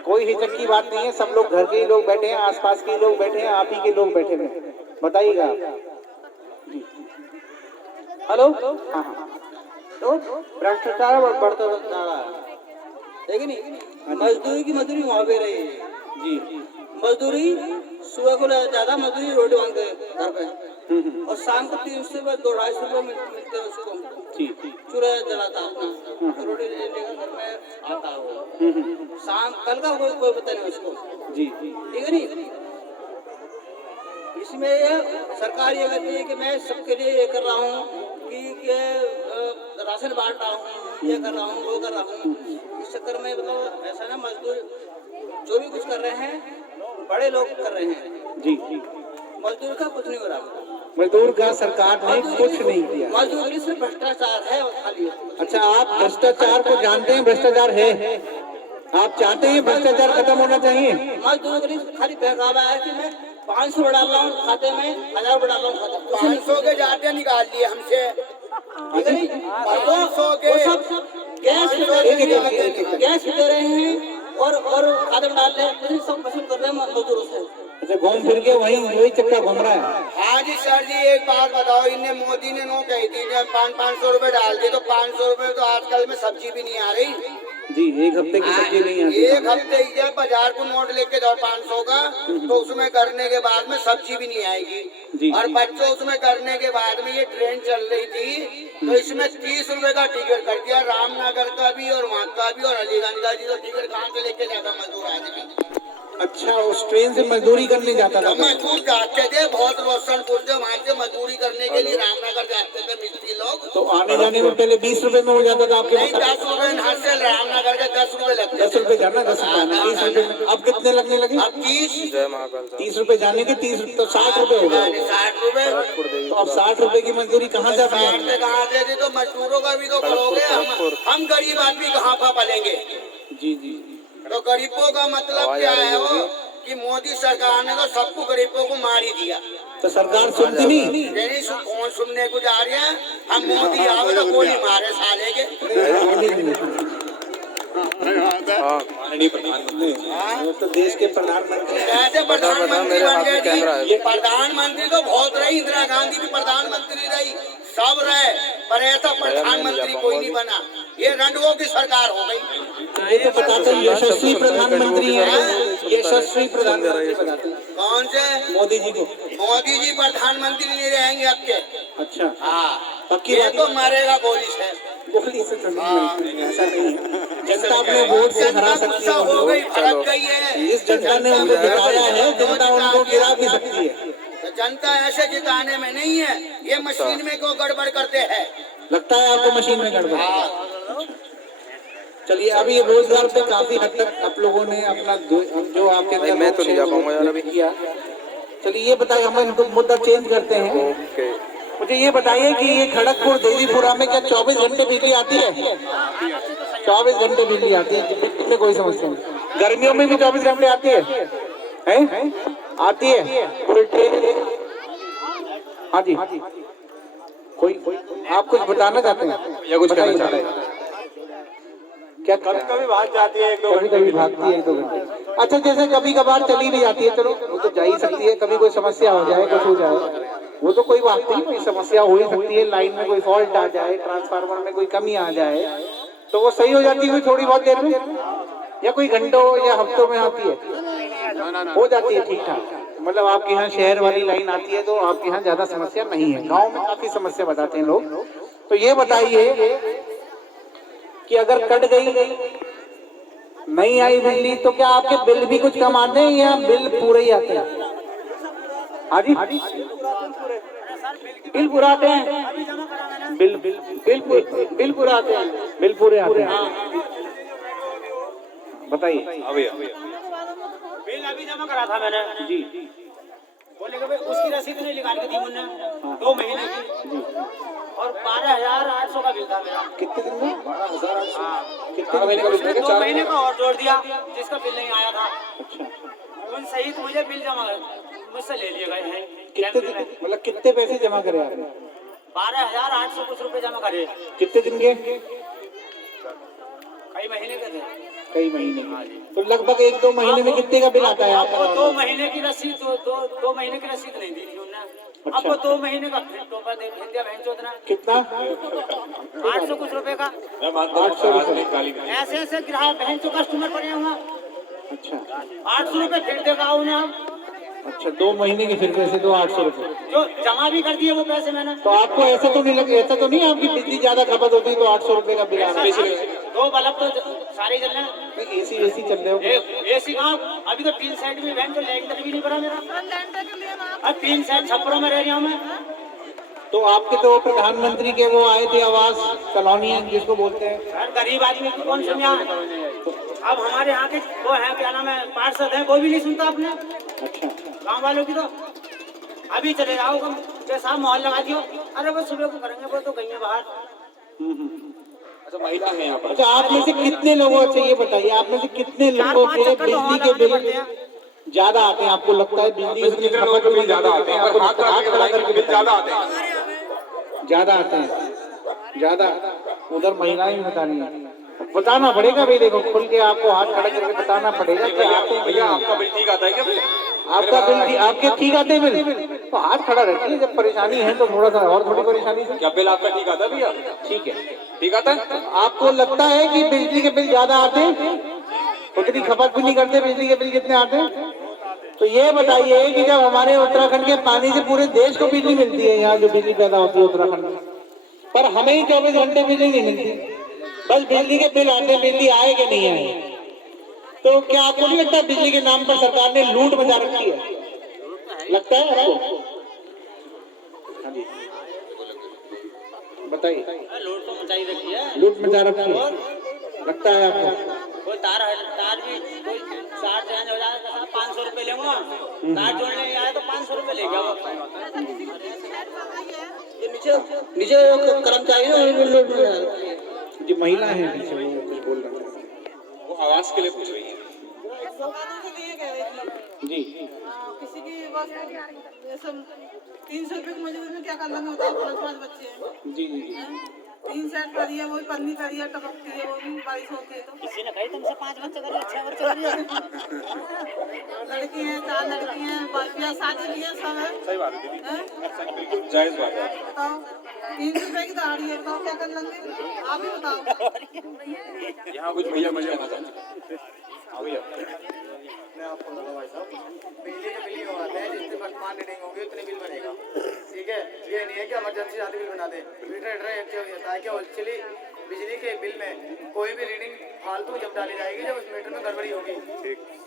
कोई हिचक की बात नहीं है। सब लोग घर के ही लोग बैठे हैं, आसपास के लोग बैठे हैं, आप ही के लोग बैठे हैं, बताइएगा आप। हेलो, हाँ, तो भ्रष्टाचार बढ़ता जा रहा है कि नहीं? मजदूरी की मजदूरी वहाँ पे रही है जी, मजदूरी सुबह को ज्यादा मजदूरी रोटी मांगते हैं घर पे, और शाम को 300 से 250 रुपये मिलते हैं उसको। चूल्हा जलाता अपना, रोटी लेकर घर में आता हो, शाम कल का कोई पता नहीं उसको जी, ठीक है नहीं? इसमें सरकार ये कहती है कि मैं सबके लिए ये कर रहा हूँ कि राशन बांट रहा हूँ, ये कर रहा हूँ, वो कर रहा हूँ। इस चक्कर में मतलब ऐसा ना, मजदूर जो भी कुछ कर रहे हैं बड़े लोग कर रहे हैं जी, मजदूर का कुछ नहीं हो रहा। मजदूर का सरकार ने कुछ नहीं किया। मजदूरी से भ्रष्टाचार है खाली। अच्छा, आप भ्रष्टाचार को जानते हैं? भ्रष्टाचार है, आप चाहते हैं भ्रष्टाचार खत्म होना चाहिए? मजदूरों के लिए खाली बहकावा है कि मैं 500 डाल रहा हूँ खाते में, 1000 डाल रहा हूँ खाते में। 500 के जाते निकाल लिए हमसे, 500 के गैस दे रहे हैं और खाते में डाल रहे हैं, सब वसूल कर रहे हैं मजदूरों से। अच्छा, घूम फिर के वही चक्का घूम रहा है। हाँ जी सर जी, एक बात बताओ, इनने मोदी ने नो कही थी 500 रुपए डाल दिए, तो 500 रुपए तो आजकल में सब्जी भी नहीं आ रही जी। एक हफ्ते की सब्जी नहीं आती। एक हफ्ते ही जब बाजार को नोट लेके जाओ 500 का, तो उसमें करने के बाद में सब्जी भी नहीं आएगी जी। और बच्चों उसमें करने के बाद में ये ट्रेन चल रही थी, तो इसमें 30 रुपए का टिकट कर दिया, रामनगर का भी और वहाँ का भी और अलीगंज का भी। तो टिकट कहाँ से लेके जाता मजदूर आदमी? अच्छा, उस ट्रेन से मजदूरी करने जाता था? मजदूर जाते थे, बहुत रोशनपुर से वहाँ से मजदूरी करने के लिए रामनगर जाते थे मिस्त्री लोग। तो आने जाने में पहले 20 रुपए में हो जाता था आपके? नहीं, 10 रुपए यहाँ से रामनगर के 10 रुपए लगते। 10 रुपए जाना, 10 रुपए आना, 30 रुपए में। अब कितने लगने लगे? अब 30 रुपए जाने के, 30 तो 60 रुपए हो गए। 60 रुपए। तो अब 60 रुपए की मजदूरी कहाँ से? 60 से कहाँ से थी? तो मजदूरों का भी तो करोगे, हम गरीब आदमी कहाँ पर पलेंगे? जी जी। तो गरीबों का मतलब क्या है वो कि मोदी सरकार ने तो सबको गरीबों को मार ही दिया। तो सरकार सुनती नहीं? नहीं, कौन सुनने को जा रहे हैं? हम मोदी आवे तो गोली मारे साले के। वो तो देश के प्रधानमंत्री। ऐसे प्रधानमंत्री बन गए जी। प्रधानमंत्री तो बहुत रही, इंदिरा गांधी भी प्रधानमंत्री रही, सब रहे, पर ऐसा प्रधानमंत्री कोई नहीं बना। ये रंडुओं की सरकार हो गई। ये तो बताते हैं यशस्वी प्रधानमंत्री है, यशस्वी प्रधानमंत्री बताते हैं। कौन से? मोदी जी को। मोदी जी प्रधानमंत्री नहीं रहेंगे अब के। अच्छा, हाँ, पक्की ये बात तो मरेगा गोली से। गोली से तो नहीं, ऐसा नहीं है। जनता अपने वोट से हरा सकती है। हो गई, भड़क गई है। इस जनता ने उनको जिताया है, जनता उनको गिरा भी सकती है। तो जनता ऐसे जिताने में नहीं है, ये मशीन में क्यों गड़बड़ करते हैं? लगता है आपको मशीन में गड़बड़? चलिए, अभी ये रोजगार पे काफी हद तक आप लोगों ने अपना जो आपके अंदर मैं तो नहीं जा पाऊंगा यार अभी किया। चलिए ये बताइए, हम इनको मुद्दा चेंज करते हैं। मुझे ये बताइए कि ये खड़गपुर देवीपुरा में क्या 24 घंटे बिजली आती है? 24 घंटे बिजली आती है, बिजली में कोई समस्या नहीं। गर्मियों में भी 24 घंटे आती है? हैं? आती है फुल ट्रेन? हाँ जी। कोई आप कुछ बताना चाहते हैं या कुछ कहना चाहते हैं? क्या कभी भाग जाती है, कभी भागती है 1-2 घंटे। अच्छा, जैसे कभी कभार चली भी जाती है, चलो वो तो जा ही सकती है। कभी कोई समस्या हो जाए, कुछ हो जाए, वो तो कोई बात नहीं, कोई समस्या हो ही सकती है। लाइन में कोई फॉल्ट आ जाए, ट्रांसफार्मर में कोई कमी आ जाए, तो वो सही हो जाती है थोड़ी बहुत देर में, या कोई घंटों या हफ्तों में आती है? हो जाती है ठीक ठाक। मतलब आपके यहाँ शहर वाली लाइन आती है तो आपके यहाँ ज्यादा समस्या नहीं है। गाँव में काफी समस्या बताते हैं लोग। तो ये बताइए कि अगर कट गई, नहीं आई बिजली, तो क्या आपके बिल भी कुछ कम आते हैं या बिल पूरे ही आते हैं? हाँ जी, बिल पूरा आते हैं। बिल पूरा आते हैं, बिल पूरे आते हैं। बताइए। बिल अभी जमा करा था मैंने जी। बोले कि भाई उसकी रसीद नहीं निकाल के दी मुन्ने 2 महीने की, और 12,800 का बिल था मेरा। कितने दिन में? 12,800। हाँ, कितने महीने का बिल? 2 महीने का और जोड़ दिया, जिसका बिल नहीं आया था अच्छा, उन सहित मुझे बिल जमा मुझसे ले लिए गए हैं। कितने दिन, मतलब कितने पैसे जमा करे आपने? 12,800 कुछ रुपए जमा करे। कितने दिन के? कई महीने के थे। कई महीने के। तो लगभग 1-2 महीने में कितने का बिल आता है आपका? 2 महीने की रसीद, 2 महीने की रसीद नहीं दी थी उन्होंने। आपको 2 महीने का फिर टोपा दे भेज दिया बहन चोदना। कितना? 800 कुछ रुपए का। 800 रुपए। ऐसे ऐसे ग्राहक बहन चो कस्टमर पड़े हुआ। अच्छा, 800 रुपए फिर देगा उन्हें हम। अच्छा, 2 महीने के फिर पैसे दो 800 रुपए जो जमा भी कर दिए वो पैसे मैंने। तो आपको ऐसा तो नहीं लगे, ऐसा तो नहीं आपकी बिजली ज्यादा खपत होती तो 800 रुपए का बिल आना? 2 बल्ब तो सारे चल रहे हैं। एसी चल रहे हो? एसी कहाँ, अभी तो 3 साइड में बहन तो लैंडर भी नहीं भरा मेरा। अब 3 साइड छप्परों में रह रही हूँ मैं। तो आपके तो प्रधानमंत्री के वो आए थे आवास कॉलोनी है जिसको बोलते हैं। सर गरीब आदमी को कौन सुनिया? अब हमारे यहाँ के वो है, क्या नाम है, पार्षद है, कोई भी नहीं सुनता अपने। अच्छा, गाँव वालों की तो अभी चले जाओ साहब माहौल लगा दियो, अरे वो सुबह को करेंगे, वो तो गई है बाहर। अच्छा, महिला है यहाँ पर। अच्छा, आप में से कितने लोगों, अच्छा ये बताइए, आप में से कितने लोगों के बिजली के बिल ज्यादा आते हैं? आपको लगता है बिजली कितने लोगों के बिल ज्यादा आते हैं? हाथ खड़ा करके बिल ज्यादा आते हैं। ज्यादा आते हैं? ज्यादा उधर महिलाएं भी बता रही हैं। बताना पड़ेगा भाई, देखो खुल के आपको हाथ खड़ा करके बताना पड़ेगा कि आते हैं भैया आपका बिल ठीक आता है क्या भैया? आपका बिल आपके ठीक आते हैं बिल, तो हाथ खड़ा रखिए। जब परेशानी है तो थोड़ा सा और थोड़ी परेशानी से क्या बिल आपका ठीक आता है भैया? ठीक है। ठीक आता है? आपको लगता है कि बिजली के बिल ज्यादा आते हैं? उतनी खपत भी नहीं करते, बिजली के बिल कितने आते हैं? तो ये बताइए कि जब हमारे उत्तराखंड के पानी से पूरे देश को बिजली मिलती है, यहाँ जो बिजली पैदा होती है उत्तराखंड में, पर हमें ही 24 घंटे बिजली नहीं मिलती, बस बिजली के बिल आते, बिजली आए कि नहीं आए। तो क्या आपको नहीं लगता बिजली के नाम पर सरकार ने लूट मचा रखी है? लगता है आपको? हाँ जी बताइए। लूट तो मचाई रखी है, लूट मचा रखी है, लगता है आपको? कोई तार भी कोई 60 चेंज हो जाए तो 500 रुपए लेंगे, तार जोड़ने आए तो 500 रुपए ले गया वो। नीचे कर्मचारी जी महिला है पीछे, वो कुछ बोल रहे थे, वो आवाज के लिए पूछ रही है। जी किसी की बस 300 रुपए की मजदूरी में क्या करना है बताओ। 5 बच्चे हैं जी जी जी 3 सेट करी है, वही पन्नी करी है, टपकती है, वो भी बारिश होती है तो किसी ने कही तुमसे 5 बच्चे करिए, 6 बच्चे करिए। लड़की है, 4 लड़की हैं, बाकियाँ शादी भी है, सब है। सही बात है दीदी, हैं? बिल्कुल जायज बात है। बताओ 300 रुपए की दाढ़ी है, बताओ क्या कर लेंगे आप ही बताओ। यहाँ कुछ भैया मजा आना चाहते हैं। हाँ भैया बिजली के बिल ही होते हैं, जितनी वर्तमान रीडिंग होगी उतनी बिल बनेगा। ठीक है, ये नहीं है कि इमरजेंसी आदि बिल बना दे। मीटर होता है कि एक्चुअली बिजली के बिल में कोई भी रीडिंग फालतू जब डाली जाएगी जब उस मीटर में गड़बड़ी होगी।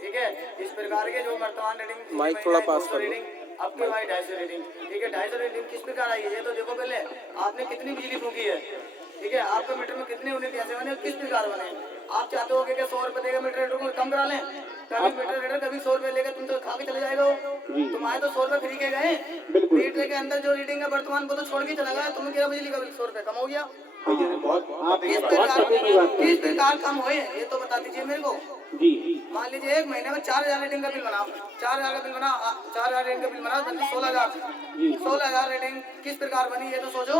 ठीक है, इस प्रकार के जो वर्तमान रीडिंग माइक थोड़ा पास कर रीडिंग आपके भाई 250 रीडिंग। ठीक है, 250 रीडिंग किस प्रकार आई है ये तो देखो पहले आपने कितनी बिजली फूकी है। ठीक है, आपके मीटर में कितने यूनिट कैसे बने, किस प्रकार बने। आप चाहते हो कि 100 रुपए देगा मीटर रीडर को कम करा लें, कभी मीटर रीडर कभी 100 रुपए लेगा, तुम तो खा के चले जाएगा। तुम्हारे तो 100 रुपए फ्री के गए, मीटर के अंदर जो रीडिंग है वर्तमान वो तो छोड़ के चला गया, तुम्हें क्या बिजली का बिल 100 रुपए कम हो गया। किस प्रकार कम हुए ये तो बता दीजिए मेरे को। मान लीजिए 1 महीने में 4000 रेटिंग का बिल बना, 4000 का बिल बना, 4000 रेटिंग का बिल बना, 16,000 रेटिंग किस प्रकार बनी ये तो सोचो।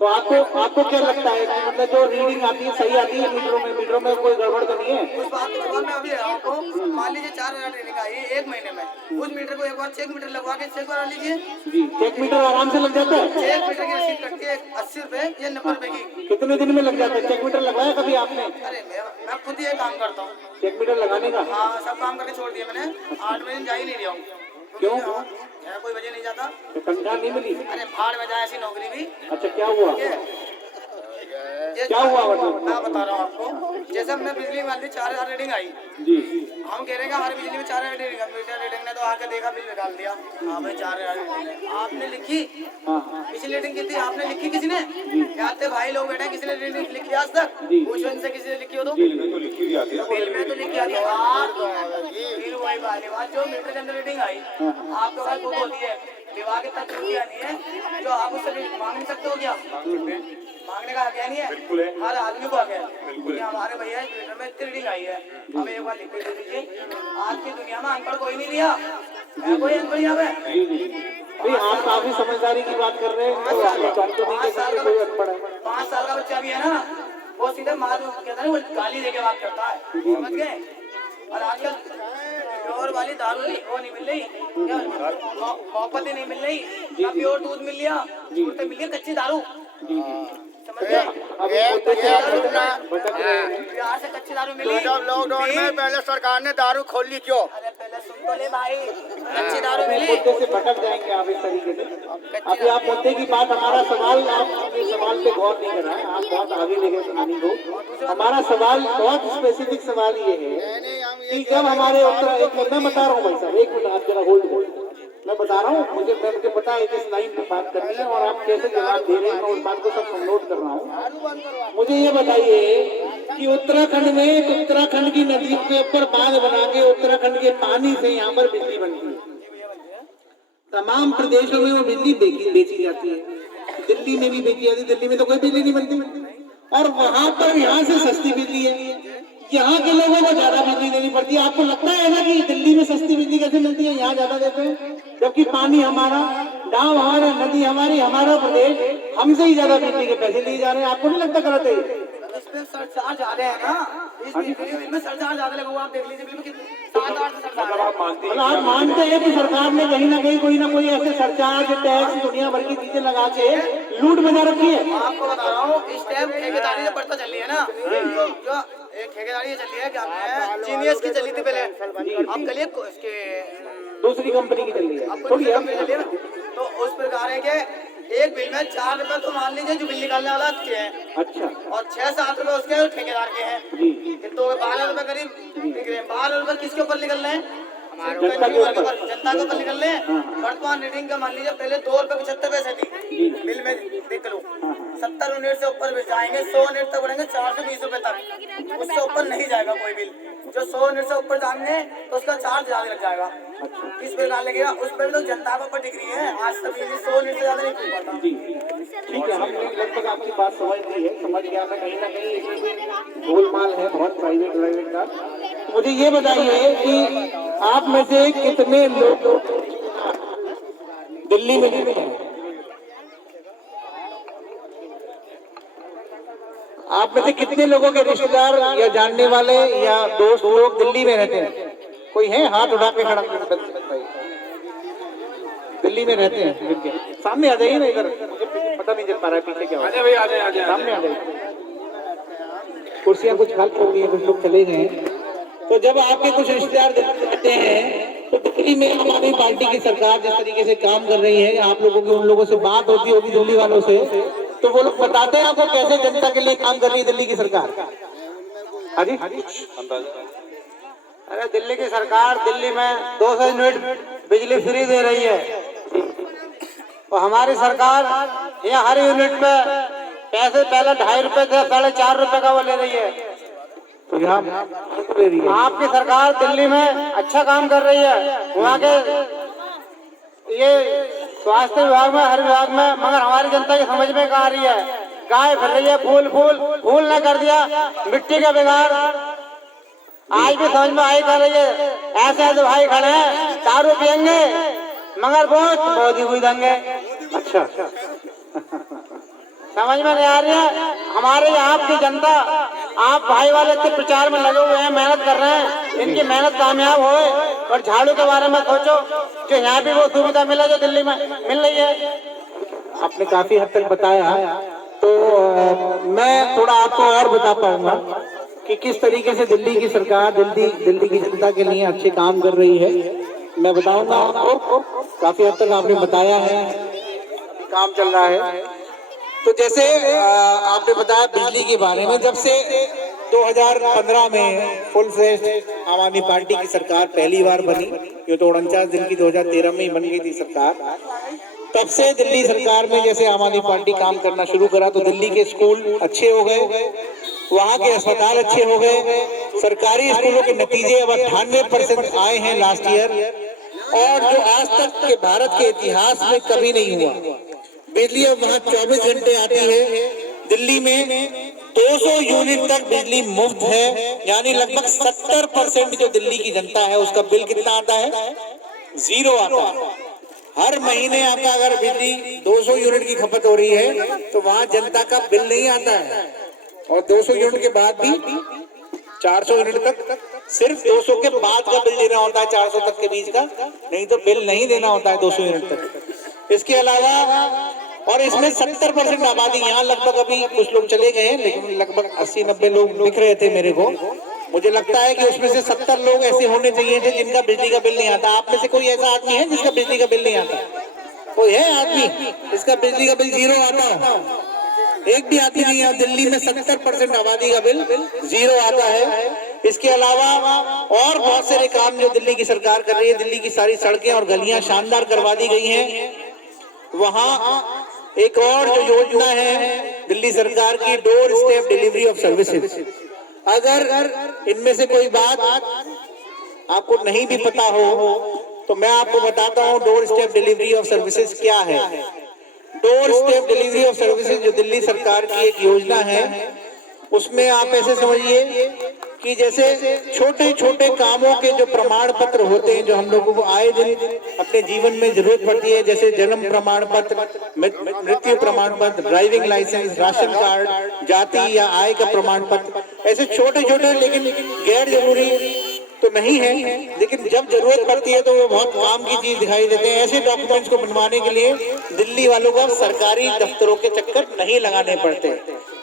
तो आपको क्या लगता है कि मतलब जो रीडिंग आती है सही आती है मीटरों में कोई गड़बड़ तो नहीं है? उस बात के जवाब में अभी आपको मान लीजिए 4000 रेटिंग आई 1 महीने में, उस मीटर को एक बार चेक मीटर लगवा के चेक करा लीजिए। जी चेक मीटर आराम से लग जाता है। चेक मीटर की रसीद कटती है 80 रुपए या 90 रुपए की। कितने दिन में लग जाता है? चेक मीटर लगवाया कभी आपने? अरे मैं खुद ये काम करता हूँ, चेक मीटर लगाने का। हाँ सब काम करके छोड़ दिया मैंने, 8 महीने जा ही नहीं रहा हूँ। क्यों? कोई वजह नहीं जाता। तो तनख्वाह नहीं मिली? अरे भाड़ में जाए ऐसी नौकरी भी। अच्छा क्या हुआ? क्या हुआ मतलब? मैं बता रहा हूँ आपको, जैसे हमने बिजली वाली 4000 रेटिंग आई जी, हम कह रहे हैं हमारी बिजली में 4000 रेटिंग, मीटर रेटिंग ने तो आके देखा बिल निकाल दिया, हाँ भाई 4000 रेटिंग आपने लिखी। पिछली रेटिंग कितनी आपने लिखी, किसी ने कहते भाई लोग बैठे किसी ने रेटिंग लिखी आज तक? पूछो इनसे किसी ने लिखी हो तो बिल में तो लिखी आती है, बिल में तो लिखी आती है। फिर वही बात जो मीटर के अंदर रेटिंग आई आपके पास बुक होती है, विभाग के तक नहीं है जो आप उससे मांग नहीं सकते हो क्या? मांगने का क्या नहीं है, हर आदमी को आगे है। हमारे भैया मीटर में इतनी रीडिंग आई है, हमें एक बार लिख के दे दीजिए। आज की दुनिया में अनपढ़ कोई नहीं लिया, कोई अनपढ़ यहाँ पे। आप काफी समझदारी की बात कर रहे हैं। 5 साल का बच्चा भी है ना, वो सीधे मार कहता है, वो गाली देके बात करता है, समझ गए। और आजकल प्योर वाली दारू वो नहीं मिल रही, मोहब्बत नहीं मिल रही, ना प्योर दूध मिल लिया, मिल गया कच्ची दारू, समझ गए। बिहार से कच्ची दारू मिली। लॉकडाउन में पहले सरकार ने दारू खोल ली क्यों? अरे पहले सुन तो ले भाई, कच्ची दारू मिली। मुद्दे से भटक जाएंगे आप इस तरीके से। अभी आप मुद्दे की बात, हमारा सवाल, आप अपने सवाल पे गौर नहीं कर रहे हैं, आप बहुत आगे ले गए कहानी को। हमारा सवाल बहुत स्पेसिफिक सवाल ये है कि जब हमारे उत्तर, मैं बता रहा हूँ भाई साहब, एक मिनट आप जरा होल्ड, मैं बता रहा हूँ, मुझे पता है किस लाइन पे बात करनी है और आप कैसे जवाब दे रहे हैं, मैं उस बात को सब नोट कर रहा हूँ। मुझे ये बताइए कि उत्तराखंड की नदी के ऊपर बांध बना के उत्तराखंड के पानी से यहाँ पर बिजली बनती है, तमाम प्रदेशों में वो बिजली बेची जाती है, दिल्ली में भी बेची जाती है, दिल्ली में तो कोई बिजली नहीं बनती, और वहां पर यहाँ से सस्ती बिजली है, यहाँ के लोगों को ज्यादा बिजली देनी पड़ती है। आपको लगता है ना कि दिल्ली में सस्ती बिजली कैसे मिलती है, यहाँ ज्यादा देते हैं, जबकि पानी हमारा, गांव हमारा, नदी हमारी, हमारा प्रदेश, हमसे ही ज्यादा बिजली के पैसे लिए जा रहे हैं। आपको नहीं लगता गलत है? पे सरचार्ज ज्यादा है ना, इस बिल में सरचार्ज ज्यादा लगा हुआ। आप देख लीजिए बिल में कितने 7-8 सरचार्ज है। मतलब आप मानते हैं कि सरकार ने कहीं ना कहीं कोई ऐसे सरचार्ज टैक्स दुनिया भर की चीजें लगा के लूट बना रखी है। आपको बता रहा हूँ, इस टाइम ठेकेदारी जो बढ़ता चल रही है ना, जो एक ठेकेदारी चल रही है, क्या जीनियस की चली थी पहले, अब कल इसके दूसरी कंपनी की चल रही है, कंपनी चल रही है ना, तो उस प्रकार है कि एक बिल में 4 रुपए तो मान लीजिए जो बिल निकालने वाला के हैं, अच्छा, और 6-7 रुपए उसके ठेकेदार के हैं, तो 12 रुपए करीब निकल रहे हैं। 12 रुपए किसके ऊपर निकल रहे हैं? जनता के ऊपर निकल रहे हैं। वर्तमान रीडिंग का मान लीजिए पहले 2 रुपए 75 पैसे थी बिल में, देख लो 70 यूनिट से ऊपर जाएंगे, 100 यूनिट तक बढ़ेंगे 420 रुपए तक, उससे ऊपर नहीं जाएगा कोई बिल। जो 100 यूनिट से ऊपर जाएंगे तो उसका चार्ज ज्यादा लग जाएगा। किस प्रकार लगेगा? उस पर तो जनता के ऊपर डिग्री है, आज तक 100 यूनिट से ज्यादा नहीं पूछ पाता। ठीक है, हमने लगभग आपकी बात समझ ली है, समझ गया मैं कहीं ना कहीं इसमें कोई गोलमाल है बहुत प्राइवेट का। मुझे ये बताइए कि आप में से कितने लोग दिल्ली में रहते हैं? आप में से कितने लोगों के रिश्तेदार या जानने वाले या दोस्त लोग दिल्ली में रहते हैं? कोई है? हाथ उठा के खड़ा दिल्ली में रहते हैं। सामने आ जाइए ना, इधर मुझे पता नहीं चल पा रहा है पीछे क्या हो रहा है। सामने आ जाइए, कुर्सियां कुछ खाली हो गई है, कुछ लोग चले गए। तो जब आपके कुछ रिश्तेदार दिल्ली रहते हैं तो दिल्ली में आम आदमी पार्टी की सरकार जिस तरीके से काम कर रही है, आप लोगों की उन लोगों से बात होती होगी दिल्ली वालों से, तो वो लोग बताते हैं आपको कैसे जनता के लिए काम कर रही है दिल्ली की सरकार? हाँ जी, अरे दिल्ली की सरकार दिल्ली में 200 यूनिट बिजली फ्री दे रही है, और हमारी सरकार यहाँ हर यूनिट पे पैसे पहले 2.5 रुपए थे, 4.5 रुपए का वो ले रही है। तो यहाँ ले रही है। आपकी सरकार दिल्ली में अच्छा काम कर रही है, वहाँ के ये स्वास्थ्य विभाग में, हर विभाग में, मगर हमारी जनता की समझ में कहाँ आ रही है। गाय फिर रही है, फूल ने कर दिया मिट्टी का बिगाड़, आज भी समझ में आई कर रही है। ऐसे तो भाई खड़े हैं, दारू पियेंगे मगर बहुत मोदी हुई देंगे। अच्छा, समझ में नहीं आ रही है हमारे यहाँ की जनता। आप भाई वाले इतने प्रचार में लगे हुए हैं, मेहनत कर रहे हैं, इनकी मेहनत कामयाब होए, और झाड़ू के बारे में सोचो कि यहाँ भी वो सुविधा मिले जो दिल्ली में मिल रही है। आपने काफी हद तक बताया, तो मैं थोड़ा आपको और बता पाऊंगा कि किस तरीके से दिल्ली की सरकार दिल्ली की जनता के लिए अच्छे काम कर रही है। मैं बताऊंगा आपको, काफी हद तक आपने बताया है काम चल रहा है। तो जैसे आपने बताया बिजली के बारे में, जब से 2015 में फुल फ्लेज आम आदमी पार्टी की सरकार पहली बार बनी, ये तो 49 दिन की 2013 में ही बन गई थी सरकार, तब से दिल्ली सरकार में जैसे आम आदमी पार्टी काम करना शुरू करा, तो दिल्ली के स्कूल अच्छे हो गए, वहाँ के अस्पताल अच्छे हो गए, सरकारी स्कूलों के नतीजे अब 98% आए हैं लास्ट ईयर, और जो आज तक के भारत के इतिहास में कभी नहीं हुआ। बिजली अब वहाँ 24 घंटे आती है। दिल्ली में 200 यूनिट तक बिजली मुफ्त है, यानी लगभग 70% जो दिल्ली की जनता है उसका बिल कितना आता है? 0 आता है। हर महीने आपका अगर बिजली 200 यूनिट की खपत हो रही है तो वहाँ जनता का बिल नहीं आता है, और 200 यूनिट के बाद भी 400 यूनिट तक, सिर्फ 200 के बाद का बिल देना होता है, 400 तक के बीच का नहीं तो बिल नहीं देना होता है 200 यूनिट तक। इसके अलावा, और इसमें 70% आबादी, यहाँ लगभग अभी कुछ लोग चले गए हैं लेकिन लगभग 80-90 लोग दिख रहे थे मेरे को, मुझे लगता है कि उसमें से 70 लोग ऐसे होने चाहिए थे जिनका बिजली का बिल नहीं आता। आप में से कोई ऐसा आदमी है जिसका बिजली का बिल नहीं आता? कोई है आदमी इसका बिजली का बिल 0 आता? एक भी आदमी नहीं है। दिल्ली में 70% आबादी का बिल 0 आता है। इसके अलावा और बहुत सारे काम जो दिल्ली की सरकार कर रही है, दिल्ली की सारी सड़कें और गलियां शानदार करवा दी गई हैं। वहाँ एक और जो योजना है दिल्ली सरकार की, door step delivery of services. अगर इनमें से कोई बात आपको नहीं भी पता हो तो मैं आपको बताता हूँ door step delivery of services क्या है। Door step delivery of services जो दिल्ली सरकार की एक योजना है, उसमें आप ऐसे समझिए कि जैसे छोटे छोटे कामों के जो प्रमाण पत्र होते हैं, जो हम लोगों को आए दिन अपने जीवन में जरूरत पड़ती है, जैसे जन्म प्रमाण पत्र, मृत्यु प्रमाण पत्र, ड्राइविंग लाइसेंस, राशन कार्ड, जाति या आय का प्रमाण पत्र, ऐसे छोटे छोटे लेकिन गैर जरूरी तो नहीं है, लेकिन जब जरूरत पड़ती है तो वो बहुत काम की चीज दिखाई देते हैं। ऐसे डॉक्यूमेंट्स को बनवाने के लिए दिल्ली वालों को सरकारी दफ्तरों के चक्कर नहीं लगाने पड़ते,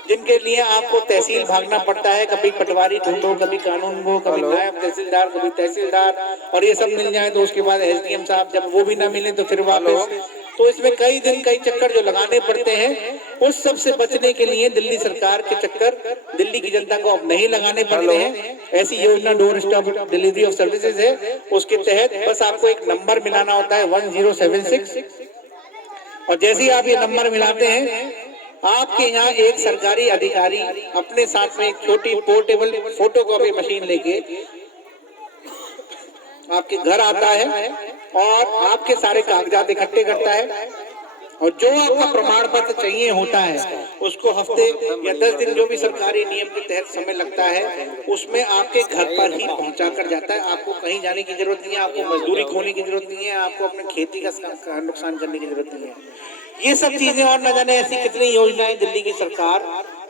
जिनके लिए आपको तहसील भागना पड़ता है, कभी पटवारी ढूंढो, कभी कानून वो, कभी नायब तहसीलदार, कभी तहसीलदार, और ये सब मिल जाए तो उसके बाद एसडीएम साहब, जब वो भी ना मिले तो फिर वापस, तो इसमें कई दिन कई चक्कर जो लगाने पड़ते हैं, उस सब से बचने के लिए दिल्ली सरकार के चक्कर दिल्ली की जनता को अब नहीं लगाने पड़ते हैं। ऐसी योजना door step delivery of services है, उसके तहत बस आपको एक नंबर मिलाना होता है 1076, और जैसे ही आप ये नंबर मिलाते हैं, आपके यहाँ एक सरकारी अधिकारी अपने साथ में एक छोटी पोर्टेबल फोटोकॉपी मशीन लेके आपके घर आता है और आपके सारे कागजात इकट्ठे करता है, और जो आपका प्रमाण पत्र चाहिए होता है उसको हफ्ते या 10 दिन, जो भी सरकारी नियम के तहत समय लगता है, उसमें आपके घर पर ही पहुंचा कर जाता है। आपको कहीं जाने की जरूरत नहीं है, आपको मजदूरी खोने की जरूरत नहीं है, आपको अपने खेती का नुकसान करने की जरूरत नहीं है। ये सब चीजें और न जाने ऐसी कितनी योजनाएं दिल्ली की सरकार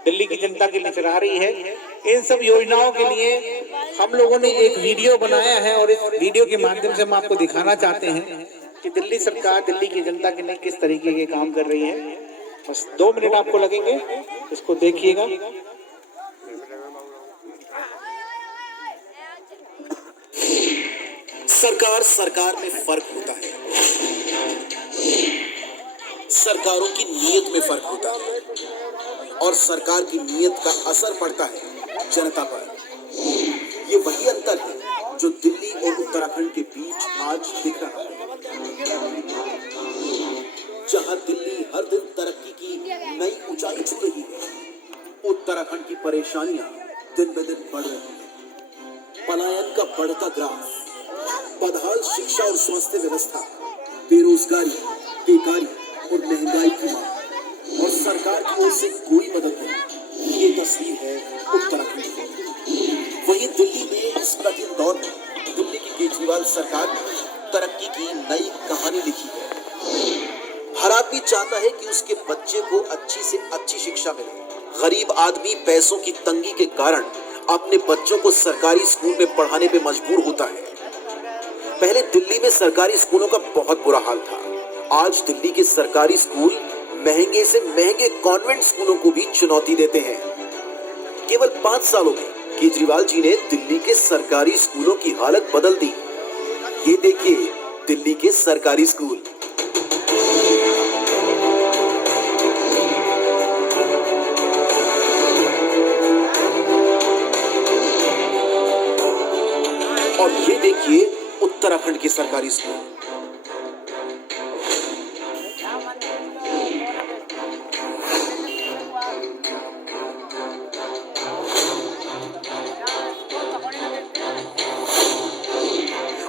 दिल्ली की जनता के लिए चला रही है। इन सब योजनाओं के लिए हम लोगों ने एक वीडियो बनाया है, और इस वीडियो के माध्यम से हम आपको दिखाना चाहते हैं कि दिल्ली सरकार दिल्ली की जनता के लिए किस तरीके के काम कर रही है। बस 2 मिनट आपको लगेंगे, इसको देखिएगा। सरकार में फर्क होता है, सरकारों की नीयत में फर्क होता है, और सरकार की नीयत का असर पड़ता है जनता पर। ये वही अंतर है जो दिल्ली और उत्तराखंड के बीच आज दिख रहा है। जहां दिल्ली हर दिन तरक्की की नई ऊंचाई छू रही है, उत्तराखंड की परेशानियां दिन ब दिन बढ़ रही हैं। पलायन का बढ़ता ग्राफ, बदहाल शिक्षा और स्वास्थ्य व्यवस्था, बेरोजगारी, बेकारी और महंगाई की मांग, और सरकार की ओर से कोई मदद नहीं। ये तस्वीर है उत्तराखंड की। वहीं दिल्ली में इस कठिन दौर में दिल्ली की केजरीवाल सरकार ने तरक्की की नई कहानी लिखी है। हर आदमी चाहता है कि उसके बच्चे को अच्छी से अच्छी शिक्षा मिले। गरीब आदमी पैसों की तंगी के कारण अपने बच्चों को सरकारी स्कूल में पढ़ाने पे मजबूर होता है। पहले दिल्ली में सरकारी स्कूलों का बहुत बुरा हाल था। आज दिल्ली के सरकारी स्कूल महंगे से महंगे कॉन्वेंट स्कूलों को भी चुनौती देते हैं। केवल 5 सालों में केजरीवाल जी ने दिल्ली के सरकारी स्कूलों की हालत बदल दी। ये देखिए दिल्ली के सरकारी स्कूल। और ये देखिए उत्तराखंड के सरकारी स्कूल।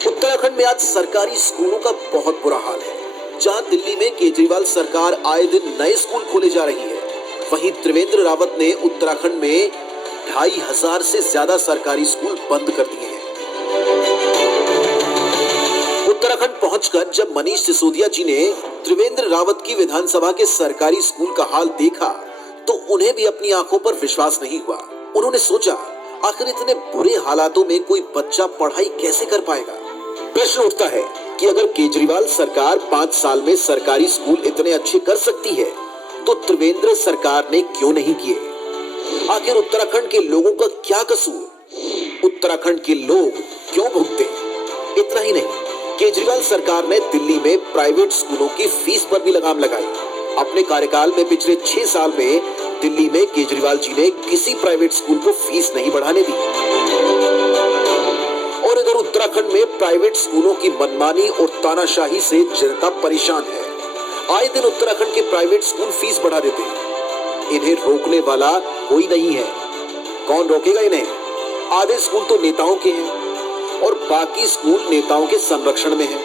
उत्तराखंड में आज सरकारी स्कूलों का बहुत बुरा हाल है। जहां दिल्ली में केजरीवाल सरकार आए दिन नए स्कूल खोले जा रही है, वहीं त्रिवेंद्र रावत ने उत्तराखंड में 2500 से ज्यादा सरकारी स्कूल बंद कर दिए हैं। उत्तराखंड पहुंचकर जब मनीष सिसोदिया जी ने त्रिवेंद्र रावत की विधानसभा के सरकारी स्कूल का हाल देखा तो उन्हें भी अपनी आंखों पर विश्वास नहीं हुआ। उन्होंने सोचा, आखिर इतने बुरे हालातों में कोई बच्चा पढ़ाई कैसे कर पाएगा। प्रश्न उठता है कि अगर केजरीवाल सरकार 5 साल में सरकारी स्कूल इतने अच्छे कर सकती है तो त्रिवेंद्र सरकार ने क्यों नहीं किए। आखिर उत्तराखंड के लोगों का क्या कसूर, उत्तराखंड के लोग क्यों भुगते। इतना ही नहीं, केजरीवाल सरकार ने दिल्ली में प्राइवेट स्कूलों की फीस पर भी लगाम लगाई। अपने कार्यकाल में पिछले 6 साल में दिल्ली में केजरीवाल जी ने किसी प्राइवेट स्कूल को फीस नहीं बढ़ाने दी। और इधर उत्तराखंड में प्राइवेट स्कूलों की मनमानी और तानाशाही से जनता परेशान है। आए दिन उत्तराखंड के प्राइवेट स्कूल फीस बढ़ा देते हैं। इन्हें रोकने वाला कोई नहीं है। कौन रोकेगा इन्हें। आधे स्कूल तो नेताओं के हैं और बाकी स्कूल नेताओं के संरक्षण में है।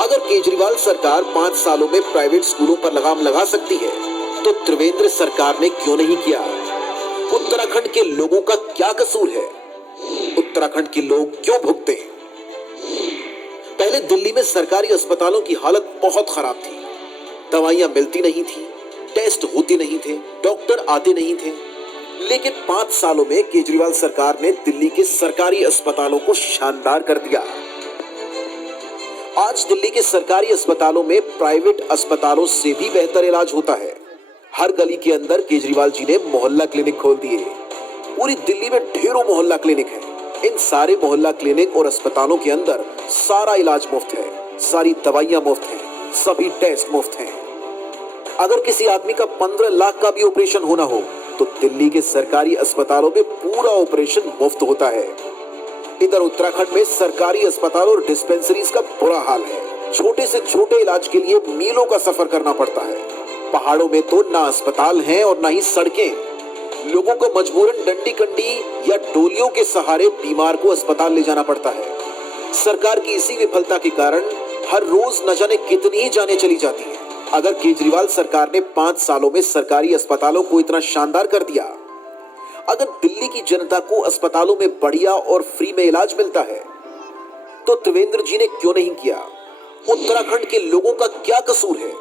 अगर केजरीवाल सरकार 5 सालों में प्राइवेट स्कूलों पर लगाम लगा सकती है तो त्रिवेंद्र सरकार ने क्यों नहीं किया। उत्तराखंड के लोगों का क्या कसूर है। उत्तराखंड के लोग क्यों भुगते हैं? पहले दिल्ली में सरकारी अस्पतालों की हालत बहुत खराब थी। दवाइयां मिलती नहीं थी, टेस्ट होते नहीं थे, डॉक्टर आते नहीं थे। लेकिन 5 सालों में केजरीवाल सरकार ने दिल्ली के सरकारी अस्पतालों को शानदार कर दिया। आज दिल्ली के सरकारी अस्पतालों में प्राइवेट अस्पतालों से भी बेहतर इलाज होता है। हर गली के अंदर केजरीवाल जी ने मोहल्ला क्लिनिक खोल दिए। पूरी दिल्ली में ढेरों मोहल्ला क्लिनिक हैं। इन सारे मोहल्ला क्लिनिक और अस्पतालों के अंदर सारा इलाज मुफ्त है, सारी दवाइयां मुफ्त हैं, सभी टेस्ट मुफ्त हैं। अगर किसी आदमी का 15 लाख का भी ऑपरेशन होना हो तो दिल्ली के सरकारी अस्पतालों में पूरा ऑपरेशन मुफ्त होता है। इधर उत्तराखंड में सरकारी अस्पताल और डिस्पेंसरीज का बुरा हाल है। छोटे से छोटे इलाज के लिए मीलों का सफर करना पड़ता है। पहाड़ों में तो ना अस्पताल हैं और ना ही सड़कें। लोगों को मजबूरन डंडी कंडी या डोलियों के सहारे बीमार को अस्पताल ले जाना पड़ता है। सरकार की इसी विफलता के कारण हर रोज न जाने कितनी ही जानें चली जाती हैं। अगर केजरीवाल सरकार ने 5 सालों में सरकारी अस्पतालों को इतना शानदार कर दिया, अगर दिल्ली की जनता को अस्पतालों में बढ़िया और फ्री में इलाज मिलता है, तो त्रिवेंद्र जी ने क्यों नहीं किया? उत्तराखंड के लोगों का क्या कसूर है?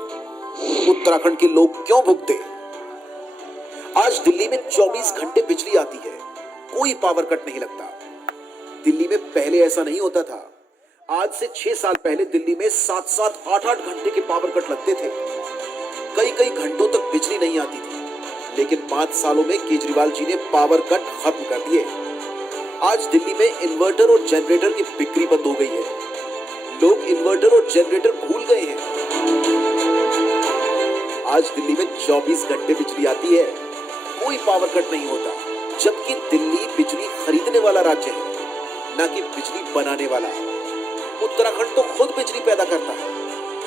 उत्तराखंड के लोग क्यों भुगते? आज दिल्ली में 24 घंटे बिजली आती है, कोई पावर कट नहीं लगता। दिल्ली में पहले ऐसा नहीं होता था। आज से 6 साल पहले दिल्ली में 7-7, 8-8 घंटे के पावर कट लगते थे। कई घंटों तक बिजली नहीं आती थी। लेकिन 5 सालों में केजरीवाल जी ने पावर कट खत्म कर दिए। आज दिल्ली में इन्वर्टर और जनरेटर की बिक्री बंद हो गई है। लोग इन्वर्टर और जनरेटर भूल गए हैं। आज दिल्ली में 24 घंटे बिजली आती है, कोई पावर कट नहीं होता। जबकि दिल्ली बिजली खरीदने वाला राज्य है, न कि बिजली बनाने वाला। उत्तराखंड तो खुद बिजली पैदा करता है,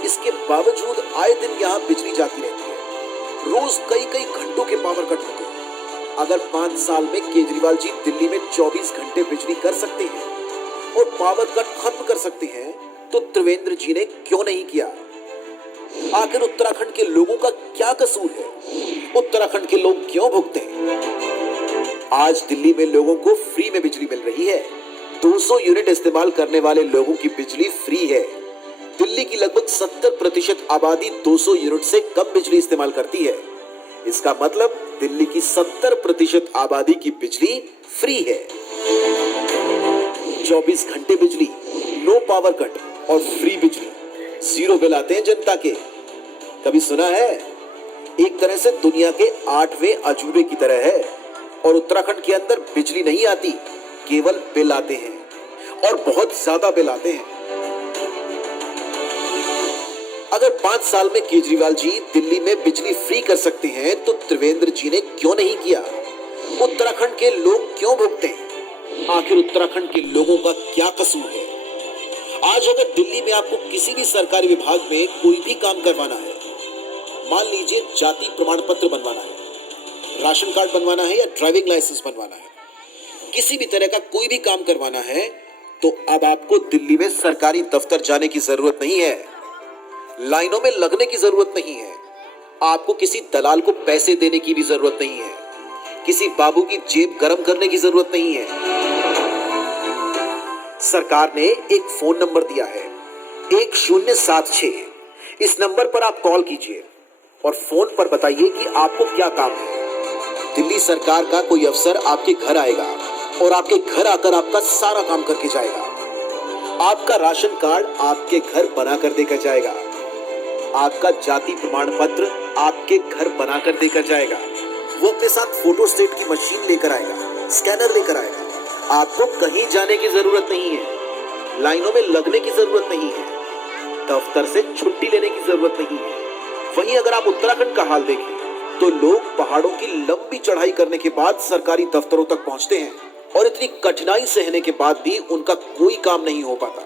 इसके बावजूद आए दिन यहाँ बिजली जाती रहती है। रोज कई घंटों के पावर कट होते हैं। अगर 5 साल में केजरीवाल जी दिल्ली में 24 घंटे बिजली कर सकते हैं और पावर कट खत्म कर सकते हैं, तो त्रिवेंद्र जी ने क्यों नहीं किया? आखिर उत्तराखंड के लोगों का क्या कसूर है? उत्तराखंड के लोग क्यों भुगते हैं? आज दिल्ली में लोगों को फ्री में बिजली मिल रही है। 200 यूनिट इस्तेमाल करने वाले लोगों की बिजली फ्री है। दिल्ली की लगभग 70% आबादी 200 यूनिट से कम बिजली इस्तेमाल करती है। इसका मतलब दिल्ली की 70% आबादी की बिजली फ्री है। 24 घंटे बिजली, नो पावर कट और फ्री बिजली, 0 बिल आते हैं जनता के। कभी सुना है? एक तरह से दुनिया के 8वें अजूबे की तरह है। और उत्तराखंड के अंदर बिजली नहीं आती, केवल बिल आते हैं और बहुत ज्यादा बिल आते हैं। अगर 5 साल में केजरीवाल जी दिल्ली में बिजली फ्री कर सकते हैं, तो त्रिवेंद्र जी ने क्यों नहीं किया? उत्तराखंड के लोग क्यों भुगते हैं? आखिर उत्तराखंड के लोगों का क्या कसूर है? आज अगर दिल्ली में आपको किसी भी सरकारी विभाग में कोई भी काम करवाना है, मान लीजिए जाति प्रमाण पत्र बनवाना है, राशन कार्ड बनवाना है या ड्राइविंग लाइसेंस बनवाना है, किसी भी तरह का कोई भी काम करवाना है, तो अब आपको दिल्ली में सरकारी दफ्तर जाने की जरूरत नहीं है, लाइनों में लगने की जरूरत नहीं है, आपको किसी दलाल को पैसे देने की भी जरूरत नहीं है, किसी बाबू की जेब गर्म करने की जरूरत नहीं है। सरकार ने एक फोन नंबर दिया है 1076। इस नंबर पर आप कॉल कीजिए और फोन पर बताइए कि आपको क्या काम है। दिल्ली सरकार का कोई अफसर आपके घर आएगा और आपके घर आकर आपका सारा काम करके जाएगा। आपका राशन कार्ड आपके घर बना कर देकर जाएगा, आपका जाति प्रमाण पत्र आपके घर बना कर देकर जाएगा। वो अपने साथ फोटो स्टेट की मशीन लेकर आएगा, स्कैनर लेकर आएगा। आपको कहीं जाने की जरूरत नहीं है, लाइनों में लगने की जरूरत नहीं है, दफ्तर से छुट्टी लेने की जरूरत नहीं है। वहीं अगर आप उत्तराखंड का हाल देखें तो लोग पहाड़ों की लंबी चढ़ाई करने के बाद सरकारी दफ्तरों तक पहुंचते हैं और इतनी कठिनाई सहने के बाद भी उनका कोई काम नहीं हो पाता।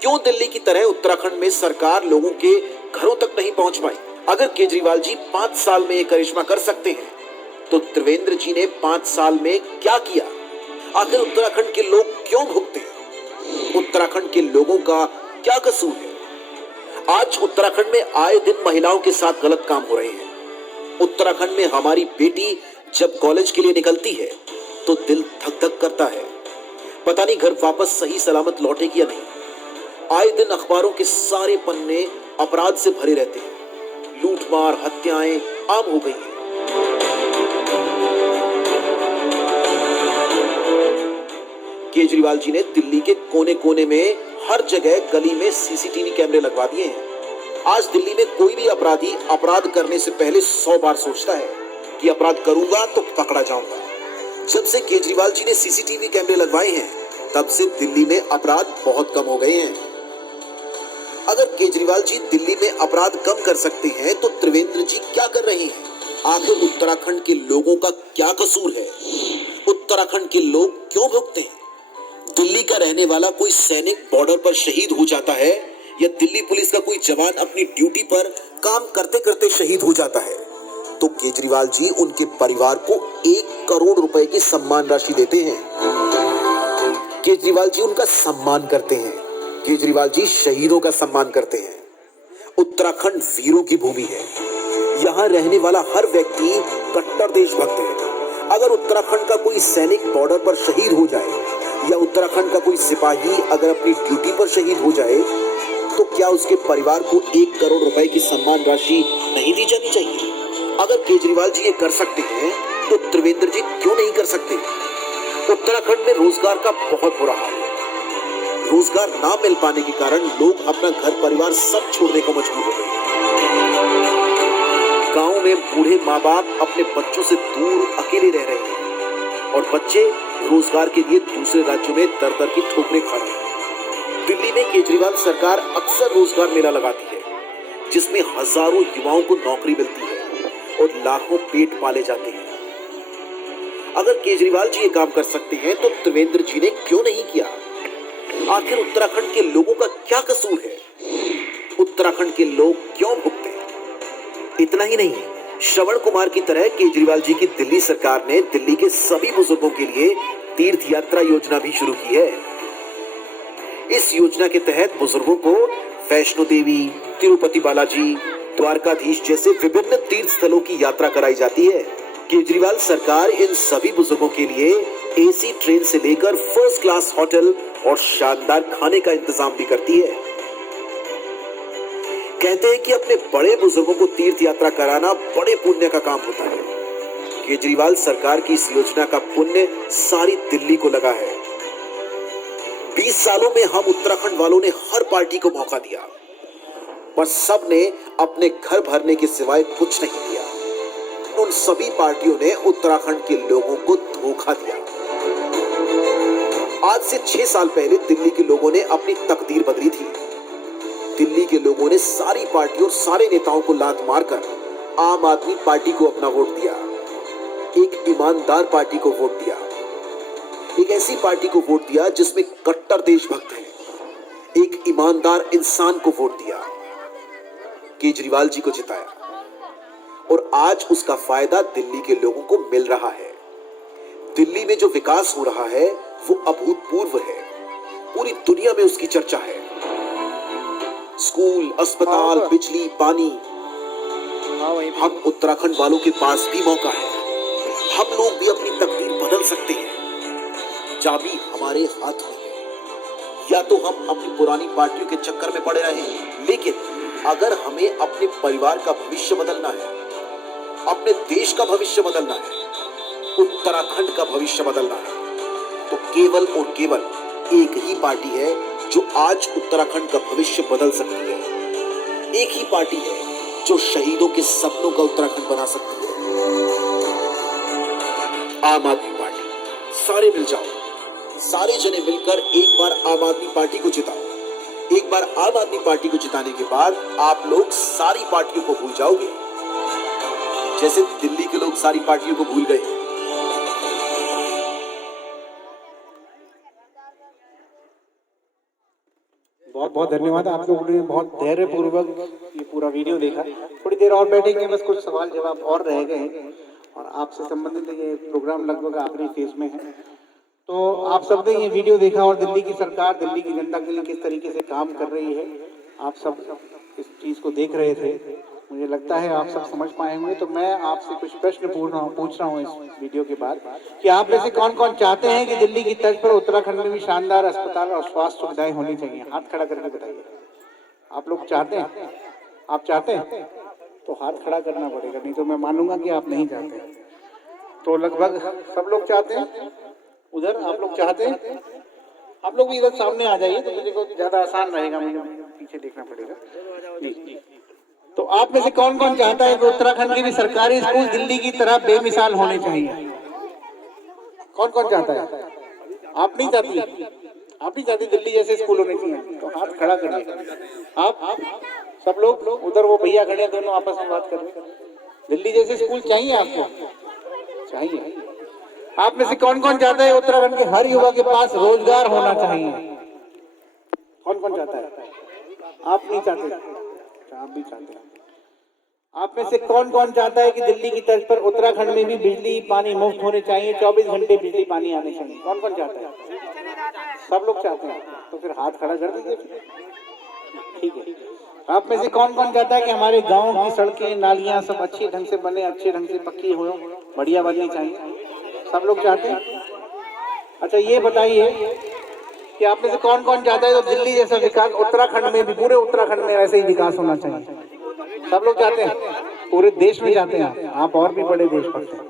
क्यों दिल्ली की तरह उत्तराखंड में सरकार लोगों के घरों तक नहीं पहुंच पाई? अगर केजरीवाल जी 5 साल में ये करिश्मा कर सकते हैं, तो त्रिवेंद्र जी ने 5 साल में क्या किया? आखिर उत्तराखंड के लोग क्यों भुगते हैं? उत्तराखंड के लोगों का क्या कसूर है? आज उत्तराखंड में आए दिन महिलाओं के साथ गलत काम हो रहे हैं। उत्तराखंड में हमारी बेटी जब कॉलेज के लिए निकलती है तो दिल धक धक करता है। पता नहीं घर वापस सही सलामत लौटेगी या नहीं। आए दिन अखबारों के सारे पन्ने अपराध से भरे रहते हैं। लूटमार, हत्याएं आम हो गई हैं। केजरीवाल जी ने दिल्ली के कोने कोने में हर जगह गली में सीसीटीवी कैमरे लगवा दिए हैं। आज दिल्ली में कोई भी अपराधी अपराध करने से पहले 100 बार सोचता है कि अपराध करूंगा तो पकड़ा जाऊंगा। जब से केजरीवाल जी ने सीसीटीवी कैमरे लगवाए हैं, तब से दिल्ली में अपराध बहुत कम हो गए हैं। अगर केजरीवाल जी दिल्ली में अपराध कम कर सकते हैं तो त्रिवेंद्र जी क्या कर रहे हैं? आखिर उत्तराखंड के लोगों का क्या कसूर है? उत्तराखंड के लोग क्यों भुगते हैं? दिल्ली का रहने वाला कोई सैनिक बॉर्डर पर शहीद हो जाता है या दिल्ली पुलिस का कोई जवान अपनी ड्यूटी पर काम करते करते शहीद हो जाता है, तो केजरीवाल जी उनके परिवार को 1 करोड़ रुपए की सम्मान राशि देते हैं। केजरीवाल जी उनका सम्मान करते हैं। केजरीवाल जी शहीदों का सम्मान करते हैं। उत्तराखंड वीरों की भूमि है। यहाँ रहने वाला हर व्यक्ति कट्टर देशभक्त है। अगर उत्तराखंड का कोई सैनिक बॉर्डर पर शहीद हो जाए या उत्तराखंड का कोई सिपाही अगर अपनी ड्यूटी पर शहीद हो जाए, तो क्या उसके परिवार को 1 करोड़ रुपए की सम्मान राशि नहीं दी जानी चाहिए? अगर केजरीवाल जी ये कर सकते हैं तो त्रिवेंद्र जी क्यों नहीं कर सकते? उत्तराखंड में रोजगार का बहुत बुरा हाल है। रोजगार ना मिल पाने के कारण लोग अपना घर परिवार सब छोड़ने को मजबूर हो गए। गांव में बूढ़े माँ बाप अपने बच्चों से दूर अकेले रह रहे हैं और बच्चे रोजगार के लिए दूसरे राज्यों में दर दर की ठोकरें खा रहे हैं। दिल्ली में केजरीवाल सरकार अक्सर रोजगार मेला लगाती है, जिसमें हजारों युवाओं को नौकरी मिलती है और लाखों पेट पाले जाते हैं। अगर केजरीवाल जी ये काम कर सकते हैं तो त्रिवेंद्र जी ने क्यों नहीं किया? आखिर उत्तराखंड के लोगों का क्या कसूर है? उत्तराखंड के लोग क्यों भुगते हैं? इतना ही नहीं, श्रवण कुमार की तरह केजरीवाल जी की दिल्ली सरकार ने दिल्ली के सभी बुजुर्गों के लिए तीर्थ यात्रा योजना भी शुरू की है। इस योजना के तहत बुजुर्गों को वैष्णो देवी, तिरुपति बालाजी, द्वारकाधीश जैसे विभिन्न तीर्थ स्थलों की यात्रा कराई जाती है। केजरीवाल सरकार इन सभी बुजुर्गों के लिए एसी ट्रेन से लेकर फर्स्ट क्लास होटल और शानदार खाने का इंतजाम भी करती है। कहते हैं कि अपने बड़े बुजुर्गों को तीर्थ यात्रा कराना बड़े पुण्य का काम होता है। केजरीवाल सरकार की इस योजना का पुण्य सारी दिल्ली को लगा है। 20 सालों में हम उत्तराखंड वालों ने हर पार्टी को मौका दिया, पर सब ने अपने घर भरने के सिवाय कुछ नहीं किया। उन सभी पार्टियों ने उत्तराखंड के लोगों को धोखा दिया। आज से 6 साल पहले दिल्ली के लोगों ने अपनी तकदीर बदली थी। दिल्ली के लोगों ने सारी पार्टियों और सारे नेताओं को लात मारकर आम आदमी पार्टी को अपना वोट दिया। एक ईमानदार पार्टी को वोट दिया। एक ऐसी पार्टी को वोट दिया जिसमें कट्टर देशभक्त हैं। एक ईमानदार इंसान को वोट दिया। केजरीवाल जी को जिताया और आज उसका फायदा दिल्ली के लोगों को मिल रहा है। दिल्ली में जो विकास हो रहा है वो अभूतपूर्व है। पूरी दुनिया में उसकी चर्चा है। स्कूल, अस्पताल, बिजली, पानी, हम उत्तराखंड वालों के पास भी मौका है। हम लोग भी अपनी तकदीर बदल सकते हैं। चाबी हमारे हाथ में है। या तो हम अपनी पुरानी पार्टियों के चक्कर में पड़े रहें, लेकिन अगर हमें अपने परिवार का भविष्य बदलना है, अपने देश का भविष्य बदलना है, उत्तराखंड का भविष्य बदलना है, तो केवल और केवल एक ही पार्टी है जो आज उत्तराखंड का भविष्य बदल सकती है। एक ही पार्टी है जो शहीदों के सपनों का उत्तराखंड बना सकती है। आम आदमी पार्टी। सारे मिल जाओ, सारे जने मिलकर एक बार आम आदमी पार्टी को जिताओ। एक बार आम आदमी पार्टी को जिताने के बाद आप लोग सारी पार्टियों को भूल जाओगे, जैसे दिल्ली के लोग सारी पार्टियों को भूल गए। बहुत बहुत धन्यवाद। आप लोगों ने बहुत धैर्यपूर्वक ये पूरा वीडियो देखा। थोड़ी देर और बैठेंगे, बस कुछ सवाल जवाब और रह गए हैं और आपसे संबंधित ये प्रोग्राम लगभग आखिरी फेज में है। तो आप सबने ये वीडियो देखा और दिल्ली की सरकार दिल्ली की जनता के लिए किस तरीके से काम कर रही है, आप सब इस चीज़ को देख रहे थे। मुझे लगता है आप सब समझ पाए होंगे। तो मैं आपसे कुछ प्रश्न पूछ रहा हूँ इस वीडियो के बाद कि आप में से कौन कौन चाहते हैं कि दिल्ली की तर्ज पर उत्तराखंड में भी शानदार अस्पताल और स्वास्थ्य सुविधाएं होनी चाहिए? हाथ खड़ा करके बताइए। आप लोग चाहते हैं? आप चाहते हैं तो हाथ खड़ा करना पड़ेगा, नहीं तो मैं मानूंगा कि आप नहीं चाहते। तो लगभग सब लोग चाहते हैं। उधर आप लोग चाहते हैं? आप लोग भी इधर सामने आ जाइए तो मुझे को ज्यादा आसान रहेगा, मुझे पीछे देखना पड़ेगा जी। तो आप में से कौन कौन चाहता है कि उत्तराखंड के भी सरकारी स्कूल दिल्ली की तरह बेमिसाल होने चाहिए? कौन कौन चाहता है? आप नहीं चाहती? आप नहीं चाहती दिल्ली जैसे स्कूल होने चाहिए? तो हाथ खड़ा करिए। आप सब लोग उधर वो भैया खड़े हैं, दोनों आपस में बात कर रहे हैं। दिल्ली जैसे स्कूल चाहिए आपको? चाहिए। आप में से कौन कौन चाहता है उत्तराखंड के हर युवा के पास रोजगार होना चाहिए? कौन कौन चाहता है? आप नहीं चाहते? आप भी चाहते हैं। आप में से कौन कौन चाहता है कि दिल्ली की तर्ज पर उत्तराखंड में भी बिजली पानी मुफ्त होने चाहिए, 24 घंटे बिजली पानी आने चाहिए? कौन कौन चाहता है? सब लोग चाहते हैं। तो फिर हाथ खड़ा कर दीजिए। ठीक है। आप में से कौन कौन चाहता है कि हमारे गांव की सड़कें नालियां सब अच्छे ढंग से बने, अच्छे ढंग से पक्की हो, बढ़िया बननी चाहिए? सब लोग चाहते हैं। अच्छा ये बताइए कि आप में से कौन कौन चाहता है तो दिल्ली जैसा विकास उत्तराखंड में भी, पूरे उत्तराखंड में वैसे ही विकास होना चाहिए? सब लोग चाहते हैं। पूरे देश में जाते हैं आप और भी बड़े देश पढ़ते हैं,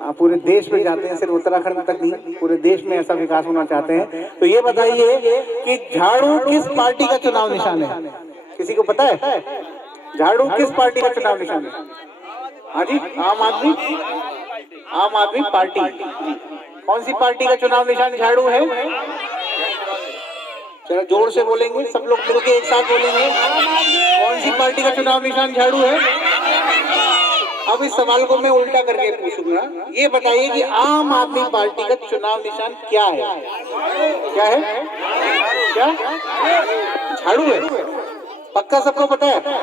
आप पूरे देश में जाते हैं, सिर्फ उत्तराखंड तक नहीं पूरे देश में ऐसा विकास होना चाहते हैं। तो ये बताइए कि झाड़ू किस पार्टी का चुनाव निशान है? किसी को पता है? झाड़ू किस पार्टी का चुनाव निशान है? हाँ जी, आम आदमी पार्टी। कौन सी पार्टी का चुनाव निशान झाड़ू है? चलो जोर से बोलेंगे, सब लोग मिलकर एक साथ बोलेंगे। कौन सी पार्टी का चुनाव निशान झाड़ू है? अब इस सवाल को मैं उल्टा करके पूछूंगा। ये बताइए कि आम आदमी पार्टी का चुनाव निशान क्या है? क्या है? क्या झाड़ू है? पक्का सबको पता है?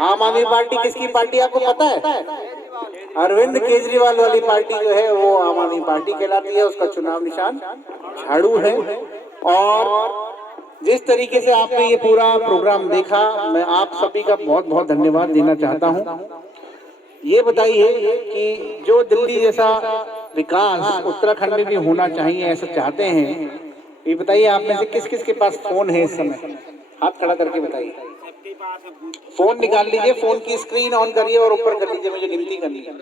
आम आदमी पार्टी किसकी पार्टी आपको पता है? अरविंद केजरीवाल वाली पार्टी जो है वो आम आदमी पार्टी कहलाती है, उसका चुनाव निशान झाड़ू है। और जिस तरीके से आपने ये पूरा प्रोग्राम देखा, मैं आप सभी का बहुत बहुत धन्यवाद देना चाहता हूँ। ये बताइए कि जो दिल्ली जैसा विकास उत्तराखंड में भी होना चाहिए ऐसा चाहते हैं, ये बताइए आप में से किस किस के पास फोन है इस समय? हाथ खड़ा करके बताइए। फोन निकाल लीजिए, फोन की स्क्रीन ऑन करिए और ऊपर कर लीजिए, मुझे गिनती करनी है।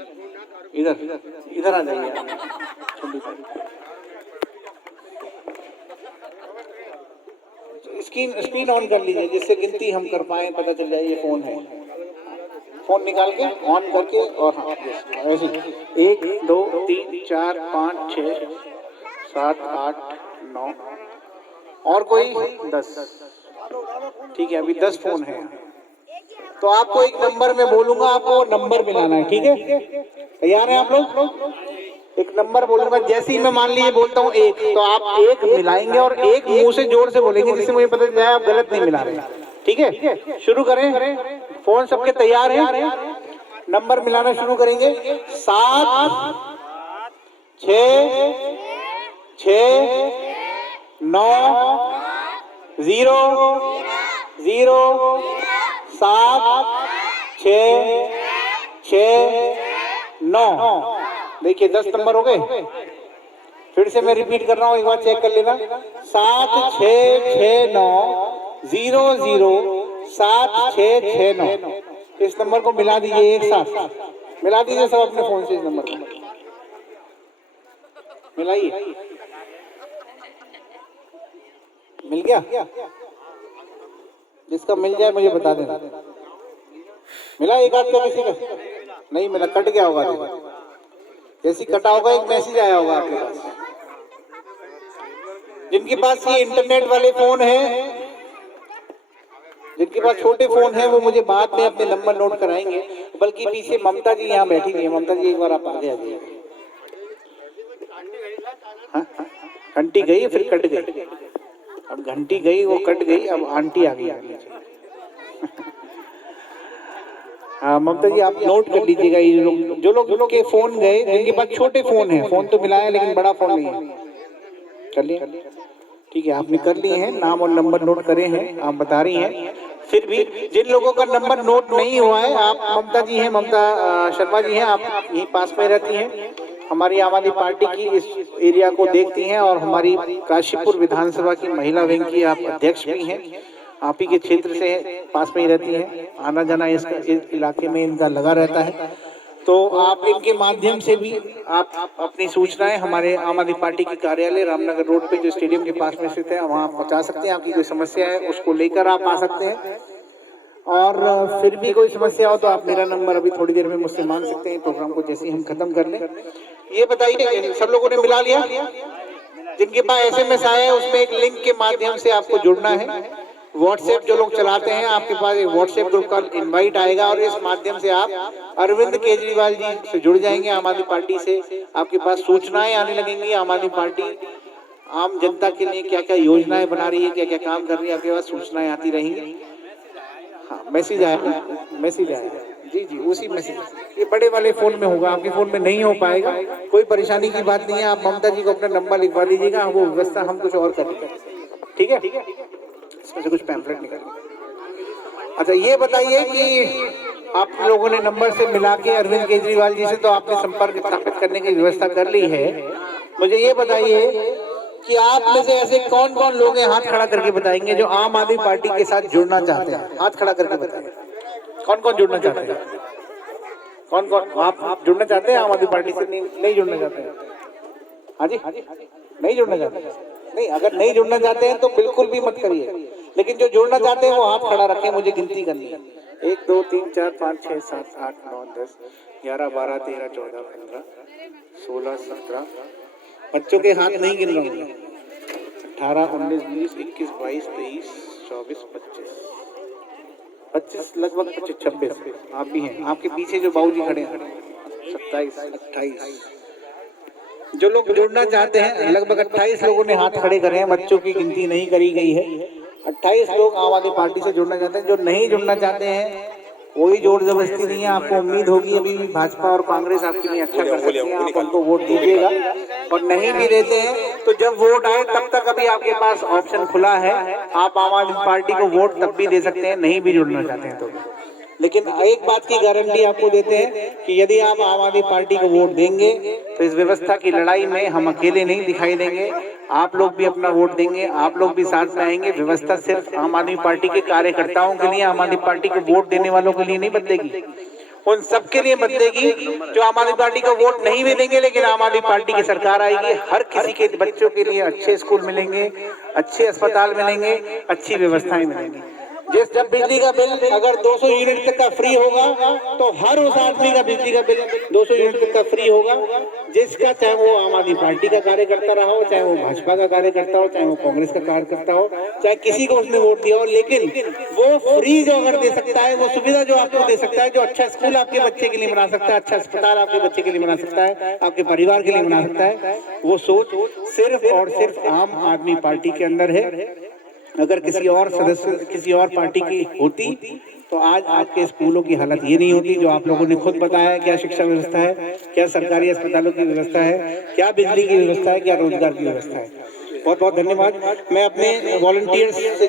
इधर इधर आ जाइए। स्क्रीन ऑन कर लीजिए जिससे गिनती हम कर पाए, पता चल जाए ये फोन है। फोन निकाल के ऑन करके और हाँ ऐसे 1 2 3 4 5 6 7 8 9 और कोई 10। ठीक है, अभी 10 फोन है। तो आपको एक नंबर में बोलूंगा, आपको नंबर मिलाना है। ठीक है, तैयार हैं आप लोग? एक नंबर बोलूंगा, जैसे ही मैं मान लीजिए बोलता हूँ 1, तो आप 1 मिलाएंगे और 1 मुंह से जोर से बोलेंगे जिससे मुझे पता चल जाए आप गलत नहीं मिला रहे। ठीक है, शुरू करें। फोन सबके तैयार हैं? नंबर मिलाना शुरू करेंगे। 7 6 6 9 0 0 7 6 6 9। देखिए 10 नंबर हो गए। फिर से मैं रिपीट कर रहा हूँ, एक बार चेक कर लेना। 7 6 6 9 0 0 7 6 6 9। इस नंबर को मिला दीजिए, एक साथ मिला दीजिए सब अपने फोन से। इस नंबर को मिलाइए। मिल गया? जिसका मिल जाए मुझे बता देना। मिला एक आध का? किसी का नहीं मिला, कट गया होगा। जैसे कटा होगा एक मैसेज आया होगा आपके पास। जिनके पास ये इंटरनेट वाले फोन है, जिनके पास छोटे फोन है, वो मुझे बाद में अपने नंबर नोट कराएंगे। बल्कि पीछे ममता जी यहाँ बैठी हुई है। ममता जी एक बार आप आगे आ जाइए। घंटी गई फिर कट गई, अब घंटी गई वो कट गई, अब आंटी आ गई। हाँ ममता जी आप नोट कर लीजिएगा। ये जो लोग के फोन गए, जिनके पास छोटे फोन है, फोन तो मिलाया लेकिन बड़ा फोन नहीं है, कर लिए? ठीक है, आपने कर लिए हैं, नाम और नंबर नोट करे हैं, आप बता रही हैं। फिर भी जिन लोगों का नंबर नोट नहीं हुआ है, आप ममता जी हैं, ममता शर्मा जी हैं, आप यहीं पास में रहती हैं, हमारी आम आदमी पार्टी की इस एरिया को देखती हैं और हमारी काशीपुर विधानसभा की महिला विंग की आप अध्यक्ष भी हैं, आप ही के क्षेत्र से पास में ही रहती हैं, आना जाना इस इलाके में इनका लगा रहता है। तो आप इनके माध्यम से भी आप अपनी सूचनाएं हमारे आम आदमी पार्टी के कार्यालय रामनगर रोड पे जो स्टेडियम के पास में स्थित है वहाँ पहुँचा सकते हैं। आपकी कोई समस्या है उसको लेकर आप आ सकते हैं, और फिर भी कोई समस्या हो तो आप मेरा नंबर अभी थोड़ी देर में मुझसे मांग सकते हैं, प्रोग्राम को जैसे ही हम खत्म कर लें। ये बताइए, सब लोगों ने मिला लिया? जिनके पास SMS आया है उसमें एक लिंक के माध्यम से आपको जुड़ना है। व्हाट्सएप जो लोग चलाते हैं, आपके पास एक व्हाट्सएप ग्रुप का इनवाइट आएगा और इस माध्यम से आप अरविंद केजरीवाल जी से जुड़ जाएंगे। आम आदमी पार्टी से आपके पास सूचनाएं आने लगेंगी। आम आदमी पार्टी आम जनता के लिए क्या क्या योजनाएं बना रही है, क्या क्या काम कर रही है, आपके पास सूचनाएं आती रहेंगी। हाँ, मैसेज आएगा, मैसेज आएगा, जी जी, उसी मैसेज, ये बड़े वाले फोन में होगा, आपके फोन में नहीं हो पाएगा। कोई परेशानी की बात नहीं है, आप ममता जी को अपना नंबर लिखवा लीजिएगा, वो व्यवस्था हम कुछ और करेंगे। ठीक है, इसमें से कुछ पैम्फलेट निकालेंगे। अच्छा, ये बताइए कि आप लोगों ने नंबर से मिला के अरविंद केजरीवाल जी से तो आपने संपर्क स्थापित करने की व्यवस्था कर ली है। मुझे ये बताइए कि आप में से ऐसे कौन कौन लोग हैं, हाथ खड़ा करके बताएंगे, जो आम आदमी पार्टी के साथ जुड़ना चाहते हैं? हाथ खड़ा करके बताएं, कौन कौन जुड़ना चाहते हैं? कौन कौन आप जुड़ना चाहते हैं आम आदमी पार्टी से? नहीं जुड़ना चाहते हैं? हाँ जी, नहीं जुड़ना चाहते हैं? नहीं, अगर नहीं जुड़ना चाहते हैं तो बिल्कुल भी मत करिए, लेकिन जो जुड़ना चाहते हैं वो हाथ खड़ा रखें, मुझे गिनती करनी है। 1 2 3 4 5 6 7 8 9 10 11 12 13 14 15 16 17। बच्चों के हाथ नहीं गिन रहा हूँ। 18 19 20 21 22 23 24 25 लगभग 25 26 आप भी हैं। आपके पीछे जो बाबूजी खड़े हैं 27 28। जो लोग जुड़ना चाहते हैं, लगभग 28 लोगों ने हाथ खड़े करे हैं, बच्चों की गिनती नहीं करी गई है। 28 लोग आम आदमी पार्टी से जुड़ना चाहते हैं। जो नहीं जुड़ना चाहते हैं कोई जोर जबरदस्ती नहीं है, आपको उम्मीद होगी अभी भाजपा और कांग्रेस आपके लिए अच्छा कर सकती है, आप उनको वोट दीजिएगा। और नहीं भी देते हैं तो जब वोट आए तब तक अभी आपके पास ऑप्शन खुला है, आप आम आदमी पार्टी को वोट तब भी दे सकते हैं, नहीं भी जुड़ना चाहते हैं तो। लेकिन एक बात की गारंटी आपको देते हैं कि यदि आप आम आदमी पार्टी को वोट देंगे तो इस व्यवस्था की लड़ाई में हम अकेले नहीं दिखाई देंगे, आप लोग भी अपना वोट देंगे, आप लोग भी साथ में आएंगे। व्यवस्था सिर्फ आम आदमी पार्टी के कार्यकर्ताओं के लिए, आम आदमी पार्टी को वोट देने वालों के लिए नहीं बदलेगी, उन सबके लिए बदलेगी जो आम आदमी पार्टी को वोट नहीं भी देंगे, लेकिन आम आदमी पार्टी की सरकार आएगी। हर किसी के बच्चों के लिए अच्छे स्कूल मिलेंगे, अच्छे अस्पताल मिलेंगे, अच्छी व्यवस्थाएं मिलेंगी। जब बिजली का बिल अगर 200 यूनिट तक का फ्री होगा तो हर उस आदमी का बिजली का बिल 200 यूनिट तक का फ्री होगा, जिसका चाहे वो आम आदमी पार्टी का कार्यकर्ता रहा हो, चाहे वो भाजपा का कार्यकर्ता हो, चाहे वो कांग्रेस का कार्यकर्ता हो, चाहे किसी को उसने वोट दिया हो, लेकिन वो फ्री जो अगर दे सकता है, वो सुविधा जो आपको दे सकता है, जो अच्छा स्कूल आपके बच्चे के लिए बना सकता है, अच्छा अस्पताल आपके बच्चे के लिए बना सकता है, आपके परिवार के लिए बना सकता है, वो सोच सिर्फ और सिर्फ आम आदमी पार्टी के अंदर है। अगर किसी और सदस्य, किसी और पार्टी की होती तो आज आपके स्कूलों की हालत ये नहीं होती जो आप लोगों ने खुद बताया। क्या शिक्षा व्यवस्था है, क्या सरकारी अस्पतालों की व्यवस्था है, क्या बिजली की व्यवस्था है, क्या रोजगार की व्यवस्था है। बहुत बहुत धन्यवाद। मैं अपने वॉलंटियर्स से